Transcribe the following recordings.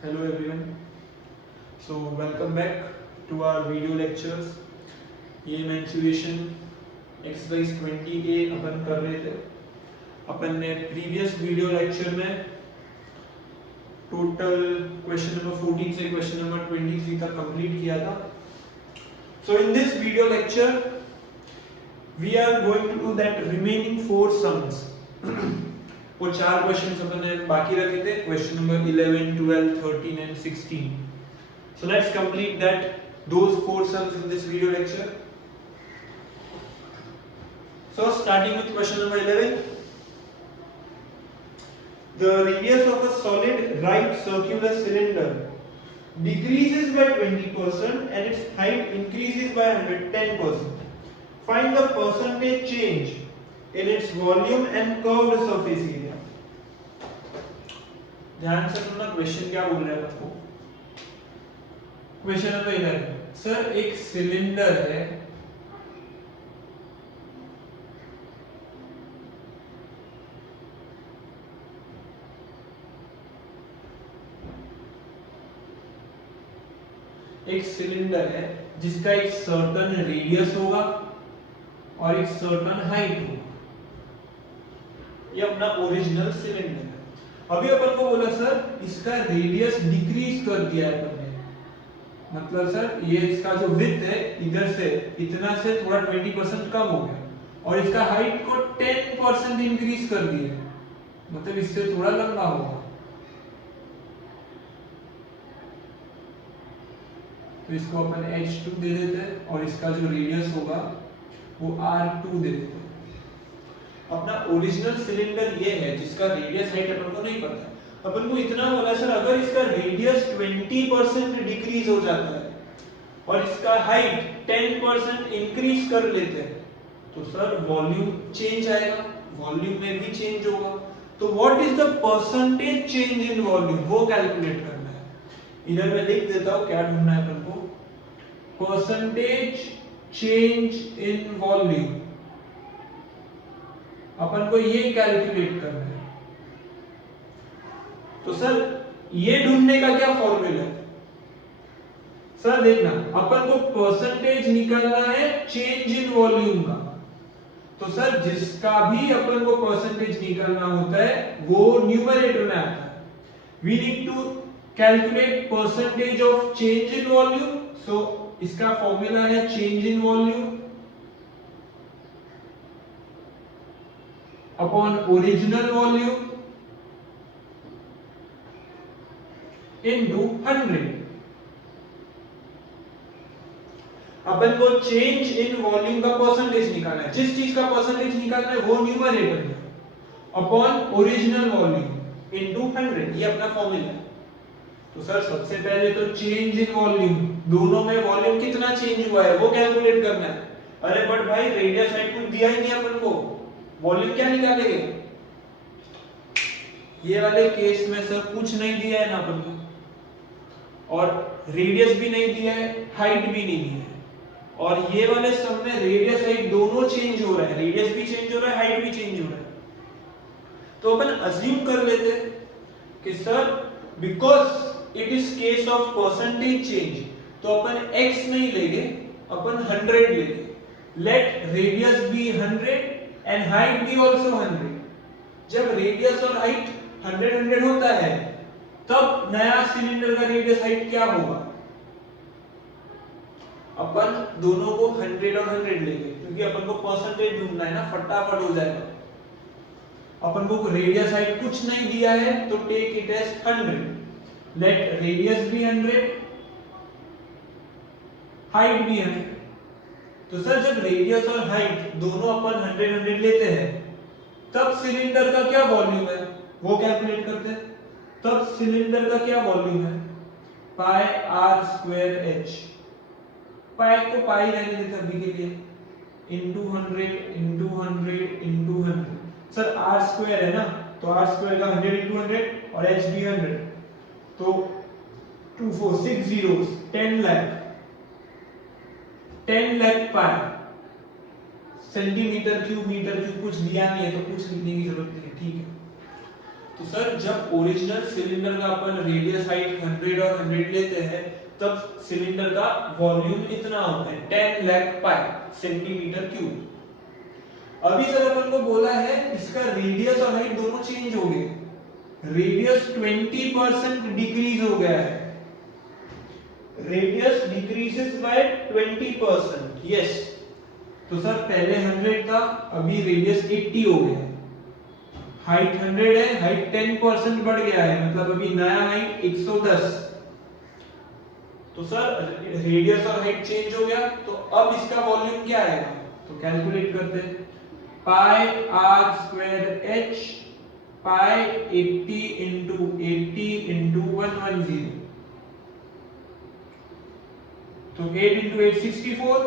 Hello everyone. So welcome back to our video lectures. ये mensuration exercise 20A अपन कर रहे थे. अपन ने previous video lecture में total question number 14 से question number 23 तक complete किया था. So in this video lecture we are going to do that remaining 4 sums. वो 4 क्वेश्चंस अपन ने बाकी रखे थे, question number 11, 12, 13 and 16. So let's complete those 4 sums in this video lecture. So starting with question number 11. The radius of a solid right circular cylinder decreases by 20% and its height increases by 110%. Find the percentage change in its volume and curved surface area. ध्यान से सुनना, question क्या बोल रहा है आपको. Question number 11. Sir एक cylinder है, जिसका एक सर्टेन रेडियस होगा और एक सर्टेन हाइट होगा. ये अपना ओरिजिनल सिलेंडर है. अभी अपन को बोला सर इसका रेडियस डिक्रीज कर दिया है अपन ने. मतलब सर ये इसका जो विड्थ है इधर से इतना से थोड़ा 20% कम हो गया और इसका हाइट को 10% इंक्रीज कर दिया है, मतलब इससे थोड़ा लंबा होगा. तो इसको अपन h2 दे देते हैं और इसका जो रेडियस होगा वो r2 दे देते हैं. अपना ओरिजिनल सिलेंडर ये है जिसका रेडियस हाइट अपन को नहीं पता. अपन को इतना बोला सर अगर इसका रेडियस 20% डिक्रीज हो जाता है और इसका हाइट 10% इंक्रीज कर लेते हैं तो सर वॉल्यूम चेंज आएगा, वॉल्यूम में भी चेंज होगा. तो what is the percentage change in volume, वो कैलकुलेट करना है. इधर मैं लिख देता हूं क्या ढूंढना है अपन को. परसेंटेज चेंज इन वॉल्यूम अपन को ये कैलकुलेट करना है. तो सर ये ढूंढने का क्या फॉर्मूला है. सर देखना, अपन को परसेंटेज निकालना है चेंज इन वॉल्यूम का. तो सर जिसका भी अपन को परसेंटेज निकालना होता है वो न्यूमरेटर में आता है. We need to calculate percentage of change in volume. So इसका फॉर्मूला है change in volume upon original volume into 100. अपन को चेंज इन वॉल्यूम का परसेंटेज निकालना है. जिस चीज का परसेंटेज निकालना है वो न्यूमरेटर में अपॉन ओरिजिनल वॉल्यूम इनटू 100. ये अपना फॉर्मूला है. तो सर सबसे पहले तो चेंज इन वॉल्यूम, दोनों में वॉल्यूम कितना चेंज हुआ है वो कैलकुलेट करना है. अरे बट भाई रेडियस हाइट कुछ दिया ही नहीं अपन को, वॉल्यूम क्या निकालेंगे. ये वाले केस में सर कुछ नहीं दिया है ना अपन को और रेडियस भी नहीं दिया है, हाइट भी नहीं दिया है. और ये वाले सब में रेडियस हाइट दोनों चेंज हो रहा है, रेडियस भी चेंज हो रहा है, हाइट भी चेंज हो रहा है. तो अपन अज्यूम कर लेते हैं कि sir because it is case of percentage change तो अपन x नहीं लेंगे, अपन 100 लेंगे. Let radius be 100 and height be also 100. जब रेडियस और हाइट 100 होता है तब नया सिलेंडर का रेडियस हाइट क्या होगा. अपन दोनों को 100 और 100 लेंगे क्योंकि अपन को परसेंटेज ढूंढना है ना, फटाफट हो जाएगा. अपन को रेडियस हाइट कुछ नहीं दिया है तो take it as 100. Let radius be 100, height भी 100. तो सर जब रेडियस और हाइट दोनों अपन 100 लेते हैं तब सिलेंडर का क्या वॉल्यूम है वो कैलकुलेट करते हैं. तब सिलेंडर का क्या वॉल्यूम है pi r square h. Pi को पाई रहने देते अभी के लिए, into 100 into 100 into 100. Sir r square है ना तो आर स्क्वायर का 100 इनटू 100 और एच भी 100. तो 2 4 6 zeros 10 लाख 10 लाख पाई. सेंटीमीटर क्यूब मीटर क्यूब कुछ दिया नहीं है तो कुछ लिखने की जरूरत नहीं है, ठीक है. तो सर जब ओरिजिनल सिलेंडर का अपन रेडियस हाइट 100 और 100 लेते हैं तब सिलेंडर का वॉल्यूम इतना होता है 10 लाख पाई सेंटीमीटर क्यूब। अभी सर अपन को बोला है इसका रेडियस और हाइट दोनों चेंज हो गए, रेडियस 20% डिक्रीज हो गया है, रेडियस डिक्रीजेस बाय 20%। यस, तो सर पहले 100 था, अभी रेडियस 80 हो गया है, हाइट 100 है, हाइट 10% बढ़ गया है, मतलब अभी नया हाइट 110। तो सर रेडियस और हाइट चेंज हो गया, तो अब इसका वॉल्यूम क्या आएगा, तो कैलकुलेट करते हैं। Pi r square h pi 80 into 80 into 110, तो 8 इंटू 8 64,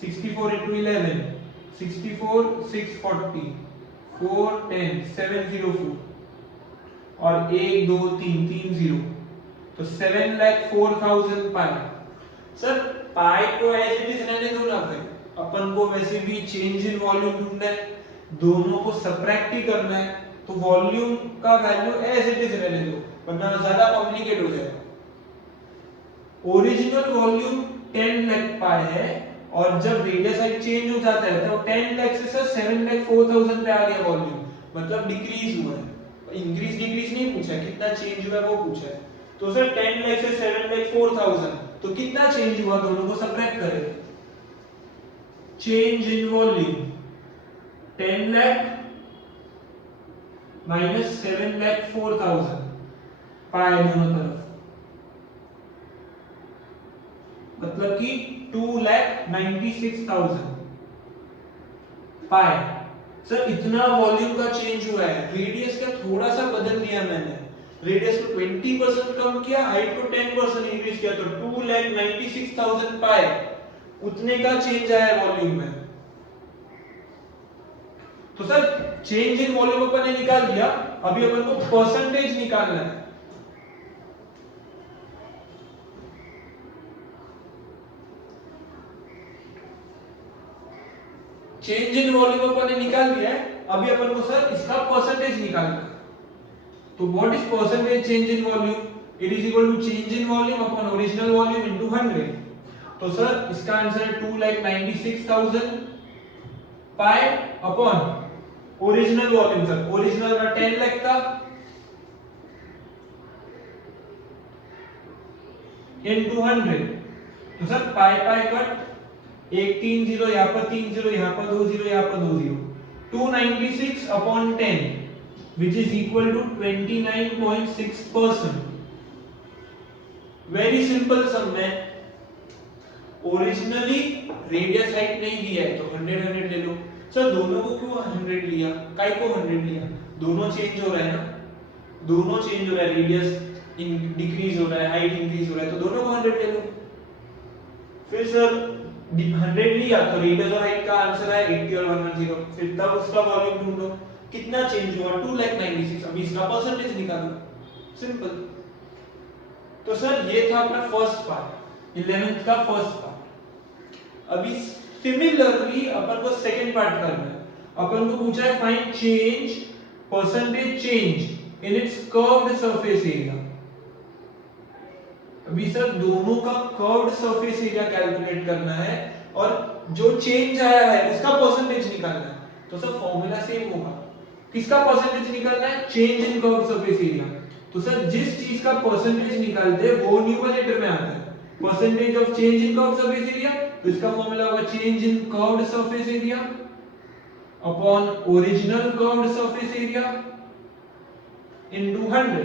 64 इंटू 11 64, 640, 4 10 704 और 1 2 3 3 0, तो 7,04,000 पाई। सर पाई को ऐसे भी रहने दो ना भाई, अपन को वैसे भी चेंज इन वॉल्यूम ढूंढना है, दोनों को सबट्रैक्ट ही करना है, तो वॉल्यूम का वैल्यू एज इट इज रहने दो वरना ज्यादा कॉम्प्लिकेट हो जाएगा। ओरिजिनल वॉल्यूम 10 लाख पाई है और जब रेडियस हाइट चेंज हो जाता है तो 10 लाख से सर 7,04,000 पे आ गया वॉल्यूम, मतलब डिक्रीज हुआ है, इंक्रीज डिक्रीज नहीं पूछा है, कितना चेंज हुआ वो पूछा है। तो सर 10 लाख से 7,04,000, तो कितना चेंज हुआ दोनों को सबट्रैक्ट करें। Change in volume 10 lakh minus 7,04,000 पाई दोनों तरफ, मतलब कि 2,96,000 पाई। सर इतना वॉल्यूम का चेंज हुआ है, रेडियस का थोड़ा सा बदल दिया मैंने, रेडियस को 20% कम किया, हाइट को 10% इंक्रीज किया, तो 2,96,000 पाई, उतने का चेंज आया वॉल्यूम में। तो सर चेंज इन वॉल्यूम अपन ने निकाल दिया, अभी अपन को परसेंटेज निकालना है। चेंज इन वॉल्यूम अपन ने निकाल दिया है, अभी अपन को सर इसका परसेंटेज निकालना है। तो what is percentage change in volume, it is equal to change in volume upon original volume into 100। तो सर इसका आंसर है 2,96,000 pi upon original volume. Sir original का 10 लाख था इनटू 100, तो सर पाई पाई कट, एक 3 0 यहां पर 3 0, यहां पर 2 0, यहां पर 2 0, 296 upon 10 which is equal to 29.6%। Very simple सम है, ओरिजिनली रेडियस हाइट नहीं दिया है तो 100 100 ले लो। सर दोनों को क्यों 100 लिया, काय को 100 लिया, दोनों चेंज हो रहा है ना, दोनों चेंज हो रहा है, रेडियस डिक्रीज हो रहा है, हाइट इंक्रीज हो रहा है, तो दोनों को 100 ले लो। फिर सर 100 लिया तो रेडियस और हाइट का आंसर है 80 और 110, फिर तब उसका वॉल्यूम ढूंढो, कितना चेंज हुआ 2,96,000, अभी इसका परसेंटेज निकालो, सिंपल। तो सर ये था अपना फर्स्ट पार्ट, 11th का फर्स्ट पार्ट। अभी सिमिलरली अपन को सेकंड पार्ट करना है, अपन को पूछा है find change percentage change in its curved surface area. अभी सर दोनों का कर्व्ड सरफेस एरिया कैलकुलेट करना है और जो चेंज आया है उसका परसेंटेज निकालना है। तो सर फॉर्मूला सेम होगा, किसका परसेंटेज निकालना है, चेंज इन कर्व्ड सरफेस एरिया। तो सर जिस चीज का परसेंटेज निकालते हैं वो न्यूमरेटर में आता है, percentage of change in curved surface area, तो इसका फॉर्मूला होगा change in curved surface area upon original curved surface area into 100।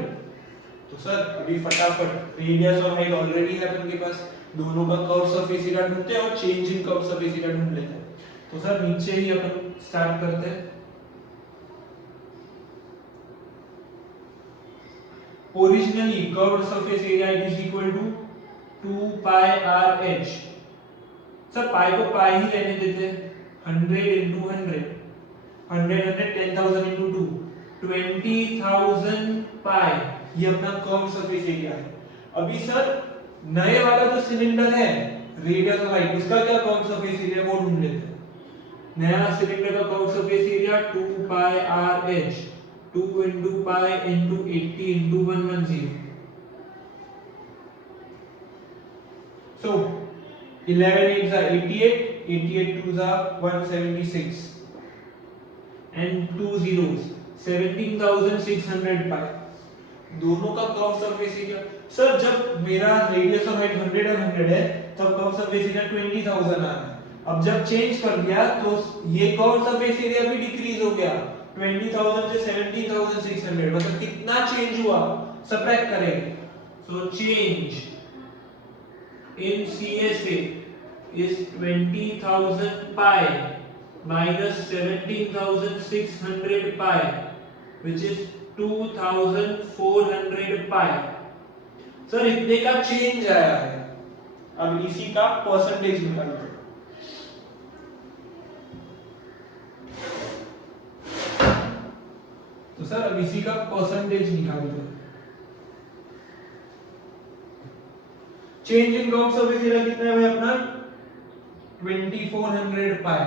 तो सर अभी फटाफट रेडियस और हाइट ऑलरेडी है अपन के पास, दोनों का कर्व सरफेस एरिया ढूंढते हैं और change in curve surface area ढूंढ लेते हैं। तो सर नीचे ही अपन स्टार्ट करते हैं। Originally curved surface area it is equal to 2 pi r h. Sir pi को पाई ही लेने देते हैं, 100 into 100, 100 100 10,000 into 2, 20,000 पाई, ये अपना कर्व सरफेस एरिया है। अभी सर नए वाला जो सिलेंडर है रेडियस और हाइट, उसका क्या कर्व सरफेस एरिया वो ढूंढ लेते हैं। नया सिलेंडर का curve surface area 2 pi r H, 2 into pi into 80 into 110. So 11 8s are 88, 88 2s are 176, and 2 zeros 17,600 pi. दोनों का कर्व सरफेस एरिया सर जब मेरा रेडियस और हाइट 100 और 100 है तब कर्व सरफेस एरिया 20,000 आ रहा है. अब जब चेंज कर दिया तो ये कर्व सरफेस एरिया भी डिक्रीज हो गया 20,000 से 17,600. मतलब कितना चेंज हुआ सबट्रैक्ट करेंगे. So change in CSA is 20,000 pi minus 17,600 pi, which is 2,400 pi. Sir इतने का चेंज आया है. अब इसी का परसेंटेज निकालो. तो सर अब इसी का परसेंटेज निकाल दो. Change in curve surface area कितना है अपना 2400 पाई.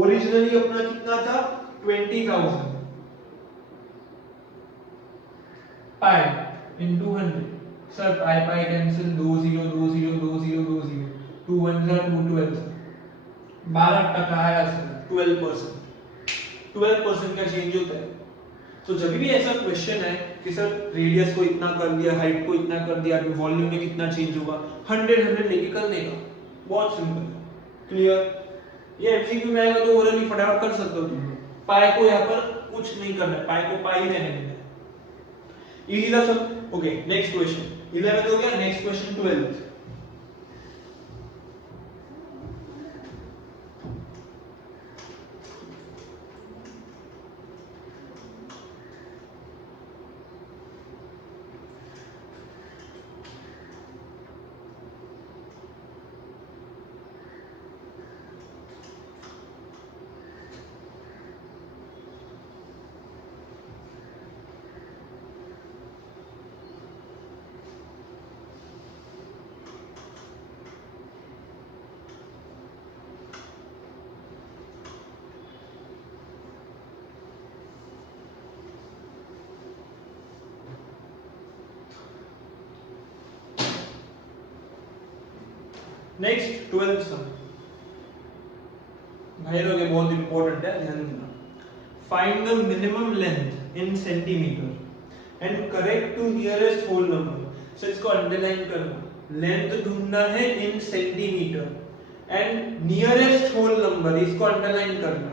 ओरिजिनली अपना कितना था 20,000 पाई इनटू 100. सर पाई पाई कैंसिल 2 0 2 0 2 0 2 0 2 1 जा 2 12 12% आया सर 12% का चेंज होता है. तो जब भी ऐसा क्वेश्चन है कि सर रेडियस को इतना कर दिया हाइट को इतना कर दिया तो वॉल्यूम में कितना चेंज होगा 100 लेके करने का. बहुत सिंपल है. क्लियर. ये एमसीक्यू में आएगा तो ओरली फटाफट कर सकते हो तुम. पाई को यहाँ पर कुछ नहीं करना है. पाई को पाई ही रहने देना है. इजी था सब. ओके नेक्स्ट क्वेश्चन 11 हो गया. Next question 12. Next 12th sum. भाई लोग ये बहुत इंपॉर्टेंट है ध्यान देना. Find the minimum length in centimetre and correct to nearest whole number. So इसको अंडरलाइन करना. लेंथ ढूंढना है in centimetre and nearest whole number इसको अंडरलाइन करना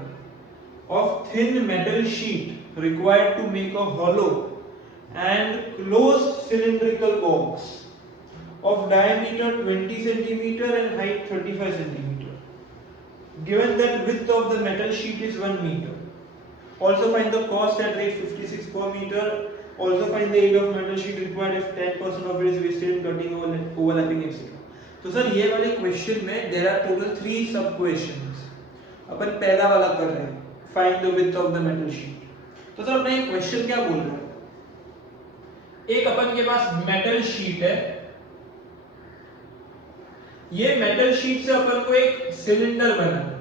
of thin metal sheet required to make a hollow and closed cylindrical box of diameter 20 centimeter and height 35 centimeter. Given that width of the metal sheet is 1 meter. Also find the cost at rate 56 per meter. Also find the area of metal sheet required if 10% of it is wasted in cutting overlapping etc. तो sir ये वाले question में there are total 3 सब questions. अपन पहला वाला कर रहे हैं find the width of the metal sheet. तो सर अपना ये क्वेश्चन क्या बोल रहा है. एक अपन के पास मेटल शीट है. ये मेटल शीट से अपन को एक सिलेंडर बनाना है.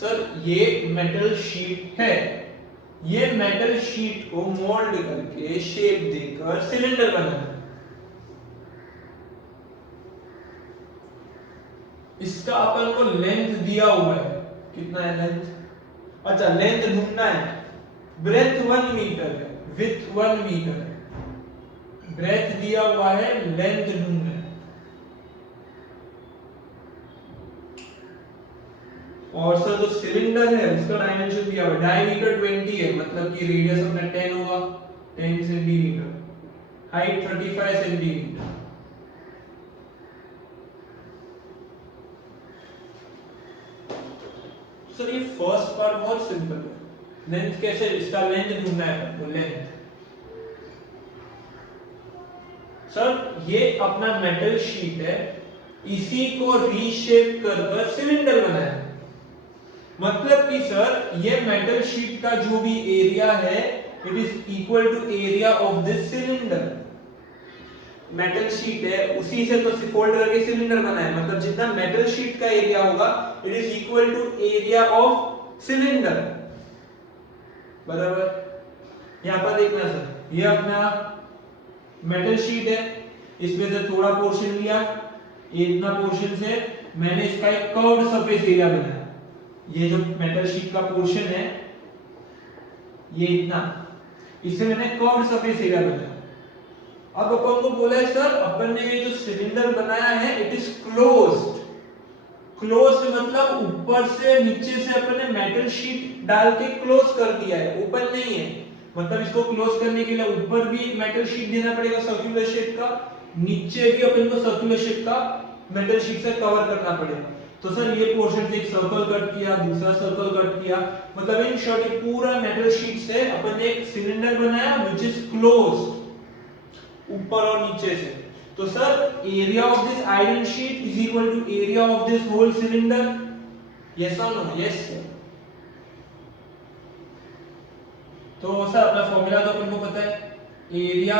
सर ये मेटल शीट है. ये मेटल शीट को मोल्ड करके शेप देकर सिलेंडर बनाना है. इसका अपन को लेंथ दिया हुआ है. कितना है लेंथ. अच्छा लेंथ ढूंढना है. ब्रेथ 1 मीटर है. विड्थ 1 मीटर है. ब्रेथ दिया हुआ है. लेंथ ढूंढना है. और सर जो सिलेंडर है उसका डायमेंशन दिया हुआ है. डायमीटर 20 है मतलब कि रेडियस अपना 10 होगा. 10 सेंटीमीटर. Height 35 centimetre. सर ये फर्स्ट पार्ट बहुत सिंपल है. लेंथ कैसे. इसका लेंथ ढूंढना है. तो लेंथ सर ये अपना मेटल शीट है. इसी को रीशेप कर सिलेंडर बनाया है. मतलब कि सर ये मेटल शीट का जो भी एरिया है it is equal to area of this cylinder. Metal sheet है उसी से तो फोल्ड करके सिलेंडर बनाया है. मतलब जितना मेटल शीट का एरिया होगा it is equal to area of cylinder, बराबर। यहाँ पर देखना सर, ये अपना मेटल शीट है, इसमें से थोड़ा पोर्शन लिया, इतना पोर्शन से मैंने इसका एक कर्व्ड सरफेस एरिया बनाया। ये जो मेटल शीट का पोर्शन है ये इतना, इससे मैंने कर्व्ड सरफेस एरिया बनाया। अब अपन को बोला है सर अपन ने ये जो सिलेंडर बनाया है इट इज क्लोज्ड। क्लोज्ड मतलब ऊपर से नीचे से अपन ने मेटल शीट डाल के क्लोज कर दिया है, ओपन नहीं है। मतलब इसको क्लोज करने के लिए ऊपर भी मेटल शीट देना पड़ेगा सर्कुलर शेप का, नीचे भी अपन को सर्कुलर शेप का मेटल शीट से कवर करना पड़ेगा। तो सर ये पोर्शन से एक सर्कल कट किया, दूसरा सर्कल कट किया, मतलब इन शॉर्ट ये पूरा मेटल शीट से अपन ने एक सिलेंडर बनाया व्हिच इज क्लोज्ड ऊपर और नीचे से। तो sir area of this iron sheet is equal to area of this whole cylinder, yes और नो? Yes sir. तो सर अपना फॉर्मूला तो अपन को पता है, area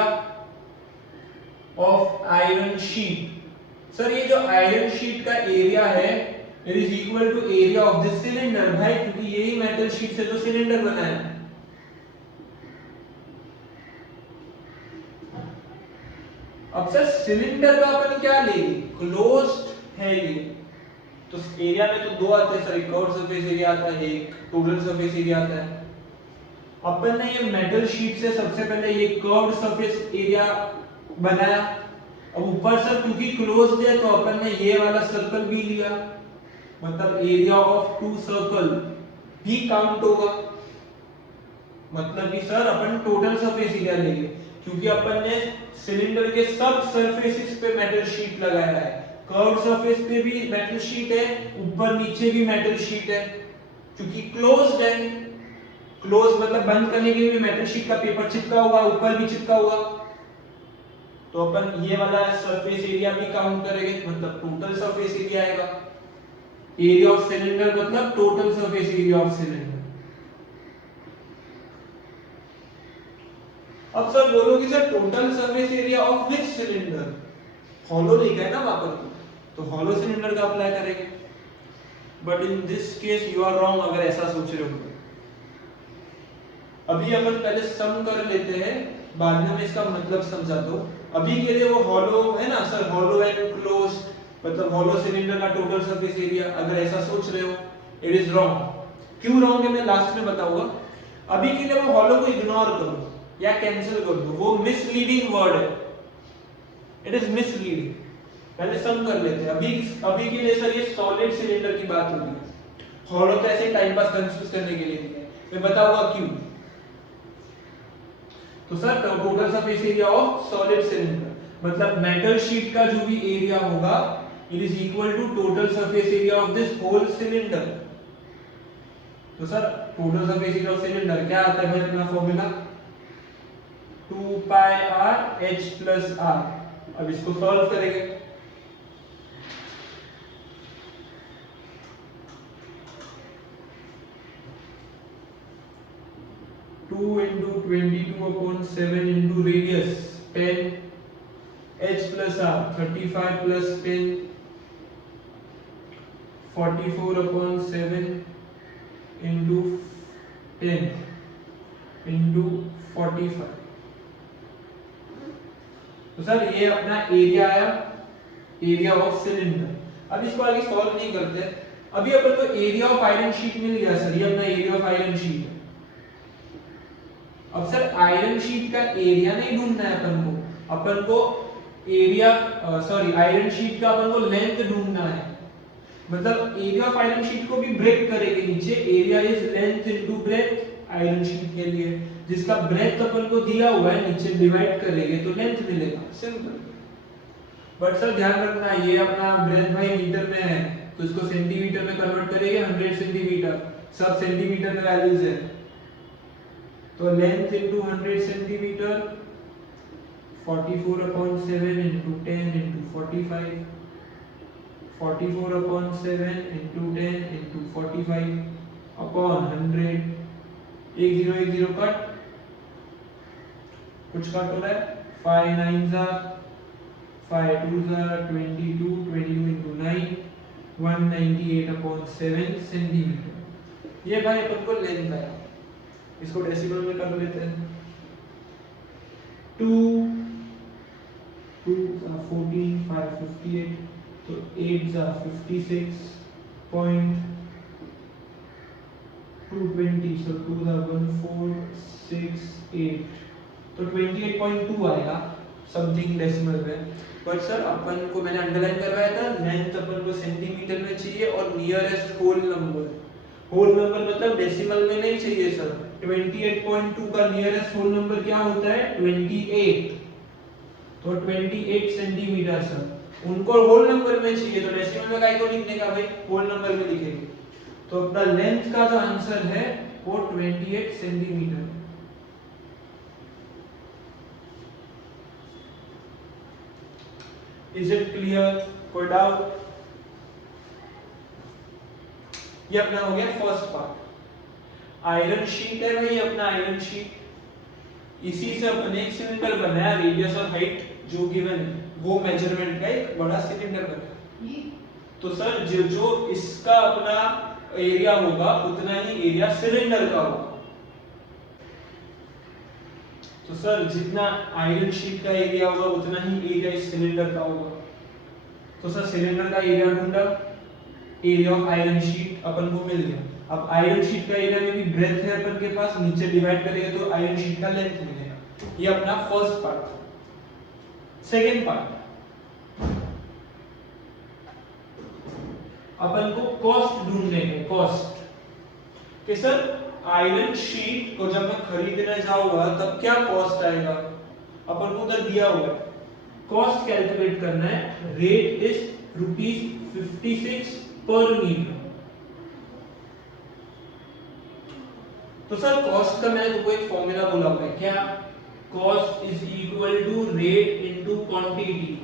of iron sheet. Sir ये जो आयरन शीट का एरिया है it is equal to area of this cylinder, भाई क्योंकि यही मेटल शीट से तो सिलेंडर बना है। अब सर सिलेंडर का अपन क्या लेंगे, क्लोज्ड है ये, तो एरिया में तो दो आते हैं सर, एक कर्व्ड सरफेस एरिया आता है, एक टोटल सरफेस एरिया आता है। अपन ने ये मेटल शीट से सबसे पहले ये कर्व्ड सरफेस एरिया बनाया। अब ऊपर से क्योंकि क्लोज्ड है तो अपन ने ये वाला सर्कल भी लिया, मतलब एरिया ऑफ टू सर्कल भी काउंट होगा। मतलब कि सर अपन टोटल सरफेस एरिया लेंगे क्योंकि अपन ने सिलेंडर के सब सरफेसेस पे मेटल शीट लगाया है, कर्व्ड सरफेस पे भी मेटल शीट है, ऊपर नीचे भी मेटल शीट है। क्योंकि क्लोज्ड है, क्लोज मतलब बंद करने के लिए भी मेटल शीट का पेपर चिपका होगा, ऊपर भी चिपका होगा, तो अपन ये वाला सरफेस एरिया भी काउंट करेंगे, मतलब टोटल सरफेस एरिया आएगा। एरिया ऑफ सिलेंडर मतलब total surface area of cylinder. अब सर बोलोगे sir total surface area of which cylinder, hollow लिखा है ना वहां पर, तो हॉलो सिलेंडर का अप्लाई करेंगे। But in this case you are wrong अगर ऐसा सोच रहे हो। अभी अपन पहले सम कर लेते हैं, बाद में मैं इसका मतलब समझा दो। अभी के लिए वो हॉलो है ना सर, हॉलो एंड क्लोज मतलब हॉलो सिलेंडर का टोटल सरफेस एरिया, अगर ऐसा सोच रहे हो इट इज रॉन्ग। क्यों रॉन्ग है मैं लास्ट में बताऊंगा। अभी के लिए वो हॉलो को इग्नोर करो या कैंसिल कर दो, वो मिसलीडिंग वर्ड है, इट इज मिसलीडिंग। पहले सम कर लेते हैं। अभी के लिए सर ये सॉलिड सिलेंडर की बात हो रही है, हॉलो तो ऐसे टाइम पास कंफ्यूज करने के लिए है, मैं बताऊंगा क्यों। तो sir total surface area of solid cylinder मतलब मेटल शीट का जो भी एरिया होगा it is equal to total surface area of this whole cylinder. तो sir total surface area of cylinder क्या आता है भाई, अपना formula 2 pi r h plus r। अब इसको सॉल्व करेंगे। Two into 22/7 into radius 10 h plus r 35 plus 10 44/7 into 10 into 45। तो सर ये अपना एरिया आया, एरिया ऑफ सिलेंडर। अब इसको आगे सॉल्व नहीं करते, अभी अपन को एरिया ऑफ आयरन शीट मिल गया सर, ये अपना एरिया ऑफ आयरन शीट है। अब सर आयरन शीट का एरिया नहीं ढूंढना है अपन को एरिया सॉरी आयरन शीट का अपन को लेंथ ढूंढना है। मतलब एरिया ऑफ आयरन शीट को भी ब्रेक करेंगे नीचे, area is length into breadth iron sheet के लिए, जिसका ब्रेथ अपन को दिया हुआ है, नीचे डिवाइड करेंगे तो लेंथ मिलेगा, सिंपल। बट सर ध्यान रखना ये अपना ब्रेथ भाई मीटर में है, तो इसको सेंटीमीटर में कन्वर्ट करेंगे 100 सेंटीमीटर, सब सेंटीमीटर में वैल्यूज है। तो length into 100 centimetre 44/7 into 10 into 45 44/7 into 10 into 45 upon 100। 1 0 cut, कुछ कट हो रहा है, 5 9 5 2 22 22 इंटू 9 198/7 सेंटीमीटर। ये भाई अपन को लेंथ आया, इसको डेसिमल में कर लेते हैं। 2 14 5 58, तो 8 56.220, so 2 1468, तो 28.2 आएगा समथिंग डेसिमल में। बट सर अपन को मैंने अंडरलाइन करवाया था लेंथ अपन को सेंटीमीटर में चाहिए और नियरेस्ट होल नंबर मतलब डेसिमल में नहीं चाहिए सर। 28.2 का नियरेस्ट होल नंबर क्या होता है 28, तो 28 सेंटीमीटर सर। उनको होल नंबर में चाहिए तो डेसिमल में काहे को लिखने का भाई, होल नंबर में लिखेंगे। तो अपना लेंथ का जो आंसर है वो 28 सेंटीमीटर। Is it clear? कोई डाउट? ये अपना हो गया फर्स्ट पार्ट। आयरन शीट है भाई अपना आयरन शीट, इसी से अपने एक सिलेंडर बनाया, रेडियस और हाइट जो गिवन है वो मेजरमेंट का एक बड़ा सिलेंडर बनाया। तो सर जो इसका अपना एरिया होगा उतना ही एरिया सिलेंडर का होगा। तो सर जितना आयरन शीट का एरिया होगा उतना ही एरिया इस सिलेंडर का होगा। तो सर सिलेंडर का एरिया ढूंढा, एरिया ऑफ आयरन शीट अपन को मिल गया। अब आयरन शीट का एरिया में भी ब्रेथ है अपन के पास, नीचे डिवाइड करेंगे तो आयरन शीट का लेंथ मिलेगा। ये अपना फर्स्ट पार्ट था। सेकेंड पार्ट अपन को कॉस्ट ढूंढने है, कॉस्ट कि सर आयरन शीट को जब मैं खरीदने जाऊंगा तब क्या कॉस्ट आएगा, अपन को उधर दिया हुआ है। कॉस्ट कैलकुलेट करना है, रेट इज ₹56 पर मीटर। तो सर कॉस्ट का मैंने तुमको एक फॉर्मूला बोला हुआ है, क्या? Cost is equal to rate into quantity.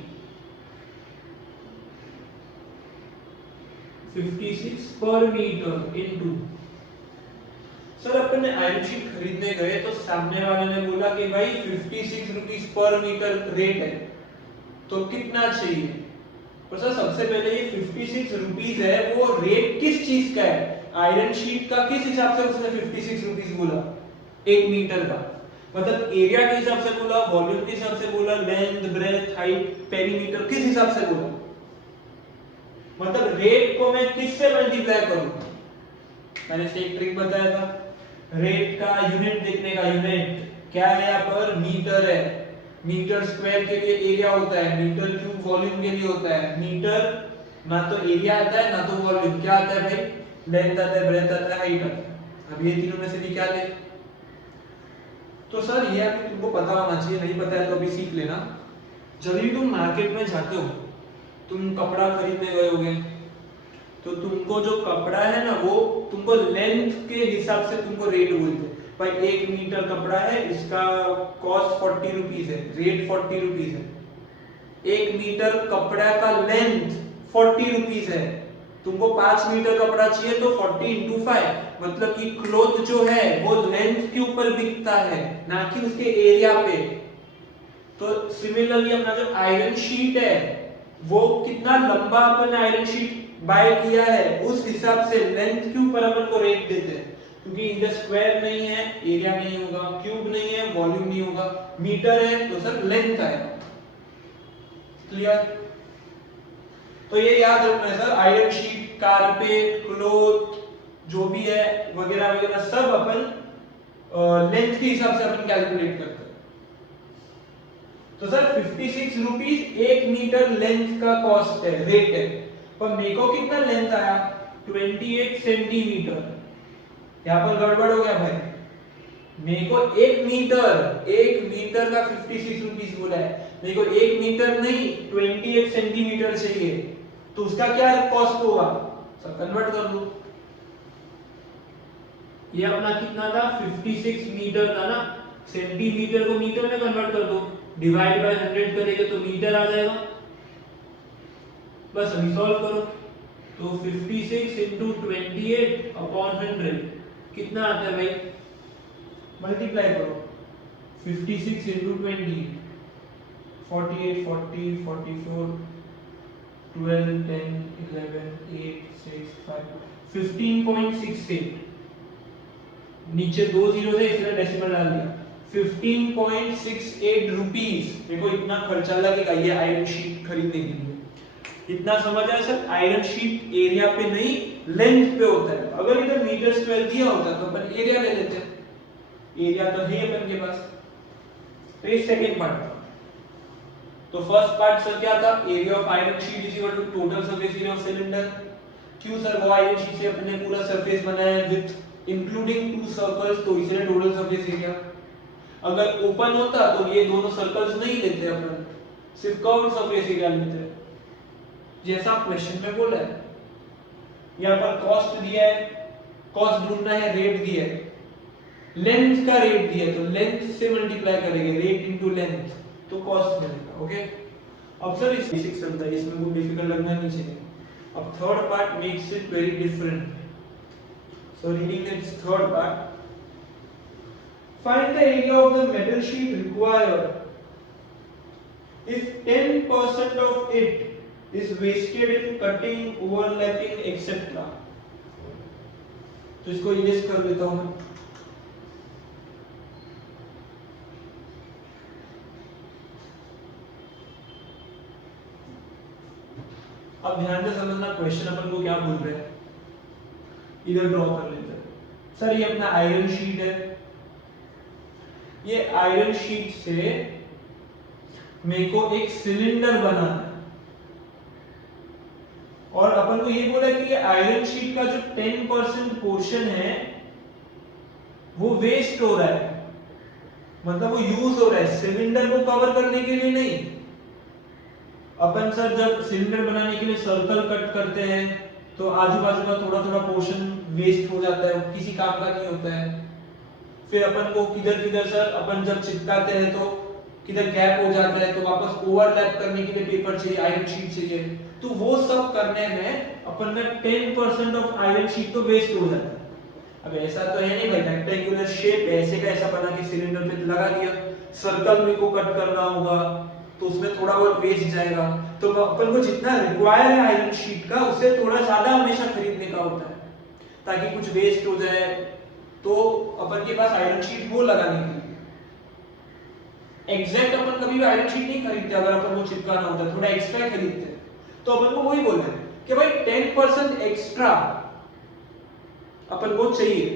56 per metre into, sir अपन ने आयरन शीट खरीदने गए तो सामने वाले ने बोला कि भाई 56 रुपीस पर मीटर रेट है, तो कितना चाहिए? तो सर सबसे पहले ये 56 रुपीस है, वो रेट किस चीज का है? आयरन शीट का किस हिसाब से उसने 56 रुपीस बोला? 1 मीटर का, मतलब एरिया के हिसाब से बोला, वॉल्यूम के हिसाब से बोला, लेंथ, ब्रेथ, हाइट, पेरीमीटर, किस हिसाब से बोला? मतलब रेट को मैं किससे मल्टीप्लाई करूं? मैंने से एक ट्रिक बताया था, रेट का यूनिट देखने का, यूनिट क्या है यहाँ पर? मीटर है। मीटर स्क्वायर के लिए एरिया होता है, मीटर क्यूब वॉल्यूम के लिए होता है। मीटर ना तो एरिया आता है ना तो वॉल्यूम, क्या आता है भाई? लेंथ आता है, ब्रेथ आता है, हाइट आता है। अब ये तीनों में से भी क्या ले? तो सर ये अभी तुमको पता होना चाहिए, नहीं पता है तो अभी सीख लेना। जब भी तुम मार्केट में जाते हो, तुम कपड़ा खरीदने गए होगे, तो तुमको जो कपड़ा है ना वो तुमको लेंथ के हिसाब से तुमको रेट बोलते हैं। भाई 1 मीटर कपड़ा है, इसका कॉस्ट 40 रुपीस है, रेट 40 रुपीस है। 1 मीटर कपड़ा का लेंथ 40 रुपीस है, तुमको 5 मीटर कपड़ा चाहिए तो 40 × 5, मतलब कि क्लॉथ जो है वो लेंथ के ऊपर बिकता है ना कि उसके एरिया पे। तो सिमिलरली अपना जो आयरन शीट है वो कितना लंबा अपन ने आयरन शीट बाय किया है उस हिसाब से लेंथ के ऊपर अपन को रेट देते हैं, क्योंकि इधर स्क्वायर नहीं है, एरिया नहीं होगा, क्यूब नहीं है, वॉल्यूम नहीं होगा, मीटर है तो सर लेंथ आएगा। क्लियर? तो ये याद रखना है sir, iron sheet, carpet, cloth जो भी है वगैरह वगैरह सब अपन लेंथ के हिसाब से अपन कैलकुलेट करते हैं। तो सर 56 रुपीस 1 मीटर लेंथ का कॉस्ट है, रेट है, पर मेरे को कितना लेंथ आया? 28 सेंटीमीटर। यहाँ पर गड़बड़ हो गया भाई, मेरे को 1 मीटर का 56 रुपीस बोला है, मेरे को 1 मीटर नहीं 28 सेंटीमीटर चाहिए, तो उसका क्या कॉस्ट होगा? सब कन्वर्ट कर लो। ये अपना कितना था? 56 मीटर था ना, सेंटीमीटर को मीटर में कन्वर्ट कर दो, डिवाइड बाय 100 करेंगे तो मीटर आ जाएगा। बस अभी सॉल्व करो, तो 56 × 28/100 कितना आता है भाई? मल्टीप्लाई करो, 56 × 20, 48 40 44 12 10 11 8 6 5 15.68, नीचे 2 जीरो है इसलिए डेसिमल डाल दिया, 15.68 रुपीस देखो इतना खर्चा लगेगा ये आयरन शीट खरीदने के लिए। इतना समझ आया सर? आयरन शीट एरिया पे नहीं लेंथ पे होता है। अगर इधर मीटर स्क्वायर दिया होता तो अपन एरिया ले लेते, एरिया तो है अपन के पास। तो ये सेकंड पार्ट था। तो फर्स्ट पार्ट सर क्या था? Area of iron sheet is equal to total surface area of cylinder. क्यों सर? वो आयरन शीट से अपने पूरा सरफेस बनाया है विथ इंक्लूडिंग टू सर्कल्स, तो इसलिए टोटल सरफेस एरिया। अगर ओपन होता तो ये दोनों सर्कल्स नहीं लेते अपन, सिर्फ कर्व्ड सरफेस एरिया लेते, जैसा क्वेश्चन में बोला है। यहाँ पर कॉस्ट दिया है, कॉस्ट ढूंढना है, रेट दिया है, लेंथ का रेट दिया है तो लेंथ से मल्टीप्लाई करेंगे, रेट इनटू लेंथ, तो कॉस्ट मिलेगा। ओके, अब सर इस बेसिक चलता है, इसमें कोई डिफिकल्ट लगना नहीं चाहिए। अब third part makes it very different. So reading this third part, find the area of the metal sheet required if 10% of it is wasted in cutting, overlapping, etc. तो इसको इरेज कर देता हूं मैं। अब ध्यान से समझना क्वेश्चन अपन को क्या बोल रहे हैं, इधर ड्रॉ कर लेते हैं। सर ये अपना आयरन शीट है, ये आयरन शीट से मेरे को एक सिलेंडर बनाना है और अपन को ये बोला कि ये आयरन शीट का जो 10% पोर्शन है वो वेस्ट हो रहा है, मतलब वो यूज हो रहा है सिलेंडर को कवर करने के लिए नहीं। अपन सर जब सिलेंडर बनाने के लिए सर्कल कट करते हैं तो आजू बाजू का थोड़ा थोड़ा पोर्शन वेस्ट हो जाता है, किसी काम का नहीं होता है। फिर अपन को किधर किधर सर अपन जब चिपकाते हैं तो किधर गैप हो जाता है, तो वापस ओवरलैप करने के लिए पेपर चाहिए, आयरन शीट चाहिए, तो वो सब करने में अपन का 10% ऑफ आयरन शीट तो वेस्ट हो जाता है। अब ऐसा तो है नहीं भाई, रेक्टेंगुलर शेप ऐसे का ऐसा बना के सिलेंडर पे लगा दिया, सर्कल में को कट करना होगा तो उसमें थोड़ा बहुत वेस्ट जाएगा। तो अपन को जितना रिक्वायर है आयरन शीट का उससे थोड़ा ज्यादा हमेशा खरीदने का होता है, ताकि कुछ वेस्ट हो जाए तो अपन के पास आयरन शीट वो लगाने के लिए। एग्जैक्ट अपन कभी भी आयरन शीट नहीं खरीदते, अगर अपन को चिपकाना होता है थोड़ा एक्स्ट्रा खरीदते हैं, तो अपन को वही बोलना है कि भाई 10% एक्स्ट्रा अपन को चाहिए।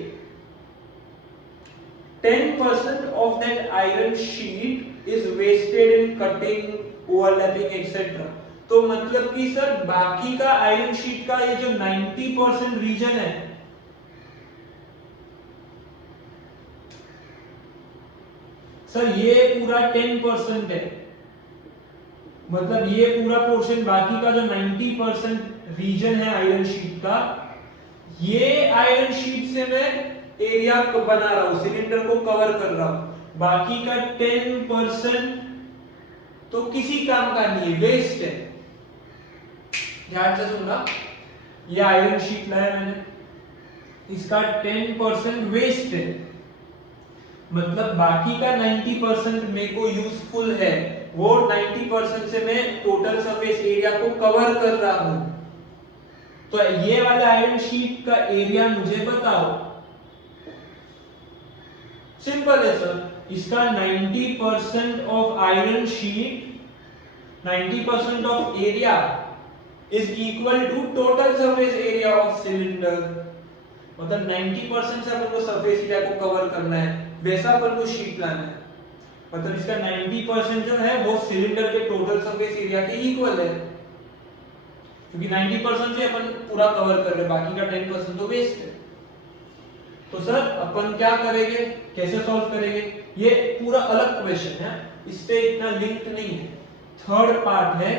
10% of that iron sheet is wasted in cutting, overlapping, etc. तो मतलब कि सर बाकी का आयरन शीट का ये जो 90% रीजन है, सर ये पूरा 10% है, मतलब ये पूरा पोर्शन बाकी का जो 90% रीजन है आयरन शीट का, ये आयरन शीट से मैं एरिया को बना रहा हूं, सिलेंडर को कवर कर रहा हूं। बाकी का 10% तो किसी काम का नहीं है, वेस्ट है। ध्यान से सुनना, ये आयरन शीट लाया मैंने, इसका 10% वेस्ट है, मतलब बाकी का 90% मेरे को यूजफुल है, वो 90% से मैं टोटल सरफेस एरिया को कवर कर रहा हूं। तो ये वाला आयरन शीट का एरिया मुझे बताओ। सिंपल है सर, इसका 90% of iron sheet, 90% of area is equal to total surface area of cylinder. मतलब 90% से अपन को सरफेस एरिया को कवर करना है, वैसा अपन को शीट लाना है। मतलब इसका 90% जो है वो सिलेंडर के टोटल सरफेस एरिया के इक्वल है, क्योंकि 90% से अपन पूरा कवर कर रहे हैं, बाकी का 10% तो वेस्ट है। तो सर अपन क्या करेंगे, कैसे सॉल्व करेंगे, ये पूरा अलग क्वेश्चन है, इससे इतना लिंक्ड नहीं है। थर्ड पार्ट है,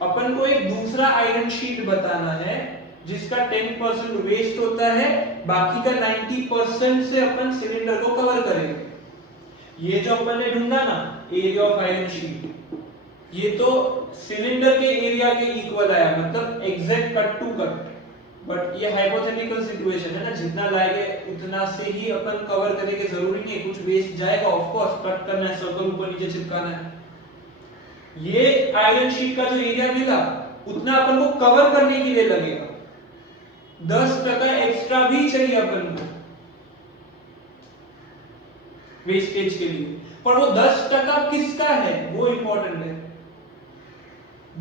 अपन को एक दूसरा आयरन शीट बताना है जिसका 10% वेस्ट होता है, बाकी का 90% से अपन सिलेंडर को कवर करेंगे। ये जो अपन ने ढूंढा ना एरिया ऑफ आयरन शीट, ये तो सिलेंडर के एरिया के इक्वल आया, मतलब exact cut to cut. But ये हाइपोथेटिकल सिचुएशन है ना, जितना लाएंगे उतना से ही अपन कवर करेंगे, जरूरी नहीं है कुछ वेस्ट जाएगा, ऑफ कोर्स कट करना है, सर्कल ऊपर नीचे चिपकाना है। ये आयरन शीट का जो एरिया मिला उतना अपन को कवर करने के लिए लगेगा, 10% एक्स्ट्रा भी चाहिए अपन को वेस्टेज के लिए। पर वो 10% किसका है वो इंपॉर्टेंट है।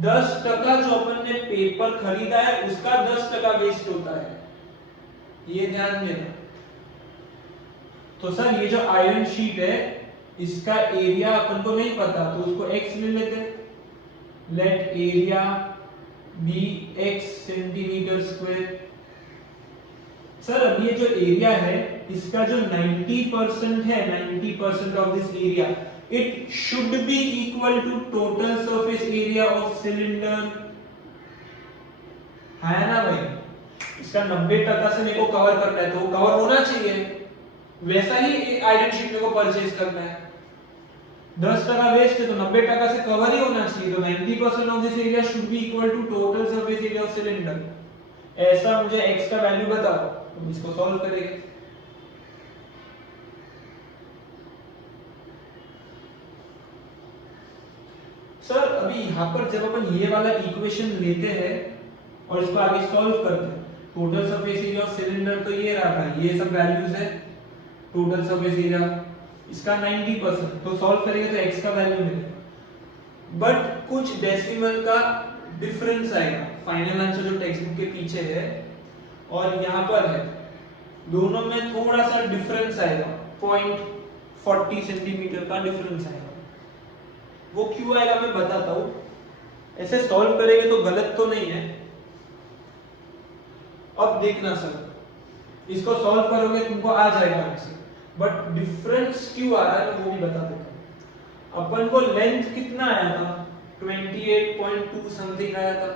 10% जो अपन ने पेपर खरीदा है उसका 10% वेस्ट होता है, ये ध्यान देना। तो सर ये जो आयरन शीट है इसका एरिया अपन को नहीं पता, तो उसको x ले लेते। Let area be x centimetre square. Sir अब ये जो एरिया है इसका जो 90% है, 90% of this area, it should be equal to total surface area of cylinder, है ना भाई। इसका 90% से मेरे को कवर करना है तो वो कवर होना चाहिए, वैसा ही आयरन शीट मेरे को परचेज करना है। 10% वेस्ट है तो 90% से कवर ही होना चाहिए, तो 90% of this area should be equal to total surface area of cylinder. ऐसा मुझे x का वैल्यू बताओ, तो इसको सॉल्व करेंगे। सर अभी यहां पर जब अपन ये वाला इक्वेशन लेते हैं और इसको आगे सॉल्व करते हैं, total surface area of cylinder तो ये रहा था, ये सब वैल्यूज है। टोटल सरफेस एरिया इसका 90%, तो सॉल्व करेंगे तो x का वैल्यू मिलेगा, बट कुछ डेसिमल का डिफरेंस आएगा। फाइनल आंसर जो टेक्स्ट बुक के पीछे है और यहाँ पर है, दोनों में थोड़ा सा डिफरेंस आएगा, 0.40 सेंटीमीटर का डिफरेंस आएगा। वो क्यों आएगा मैं बताता हूँ। ऐसे सॉल्व करेंगे तो गलत तो नहीं है। अब देखना सर, इसको सॉल्व करोगे तुमको आ जाएगा आंसर, बट डिफरेंस क्यों आ रहा है वो भी बता देता हूं। अपन को लेंथ कितना आया था, 28.2 समथिंग आया था,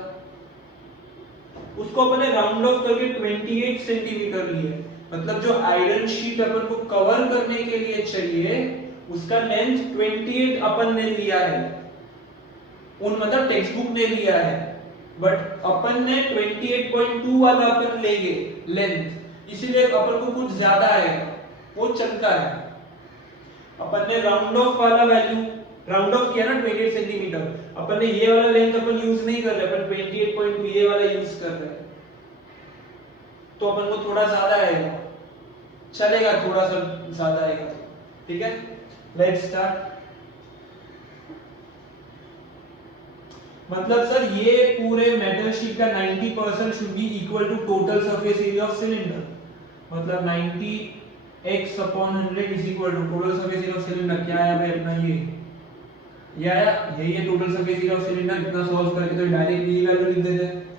उसको अपन ने राउंड ऑफ करके 28 सेंटीमीटर लिए। मतलब जो आयरन शीट अपन को कवर करने के लिए चाहिए उसका लेंथ 28 अपन ने लिया है, उन मतलब टेक्स्ट बुक ने लिया है, बट अपन ने 28.2 वाला अपन लेंगे लेंथ, इसीलिए अपन को कुछ ज्यादा आएगा, वो चलता है। अपन ने राउंड ऑफ वाला वैल्यू राउंड ऑफ किया ना 28 सेंटीमीटर, अपन ने ये वाला लेंथ अपन यूज नहीं कर रहे, अपन 28.2 ये वाला यूज कर रहे हैं, तो अपन को थोड़ा ज्यादा आएगा, चलेगा थोड़ा सा ज्यादा आएगा, ठीक है। Let's start. मतलब सर ये पूरे मेटल शीट का 90% should be equal to total surface area of cylinder, मतलब 90 x upon 100 is equal to total surface area of cylinder। क्या आया भाई अपना ये आया, यही है total surface area of cylinder. इतना सॉल्व करके तो डायरेक्ट ये वैल्यू लिख देते हैं,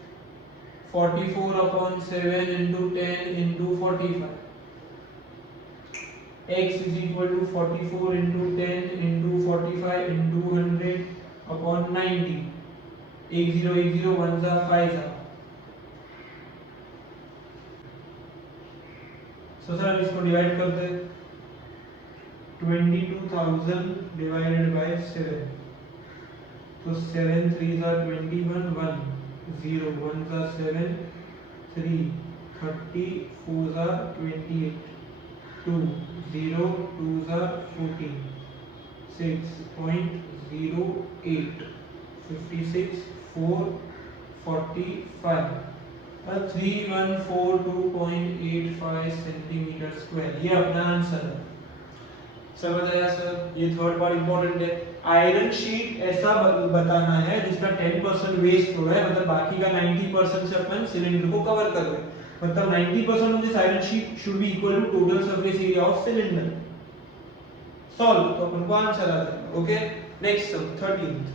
44 upon 7 into 10 into 45, x is equal to 44 into 10 into 45 into 100 upon 90, 10 1 जा 5 जा। सो सर इसको डिवाइड कर दे, 22,000 डिवाइडेड बाय 7, तो 7 3 जा 21, 1 0 1 जा 7, 3 30 4 जा 28, 2 0 2 जा 14, 6.08, 56 4 45, 3142.85 सेंटीमीटर स्क्वायर, ये अपना आंसर है। समझ आया सर। ये थर्ड पार्ट इंपॉर्टेंट है। आयरन शीट ऐसा बताना है जिसका 10% वेस्ट हो रहा है, मतलब बाकी का 90% से अपन सिलेंडर को कवर कर रहे हैं, मतलब 90% of this iron sheet should be equal to total surface area of cylinder. Solve, तो अपन को आंसर आ जाएगा। Okay, next sum 13th।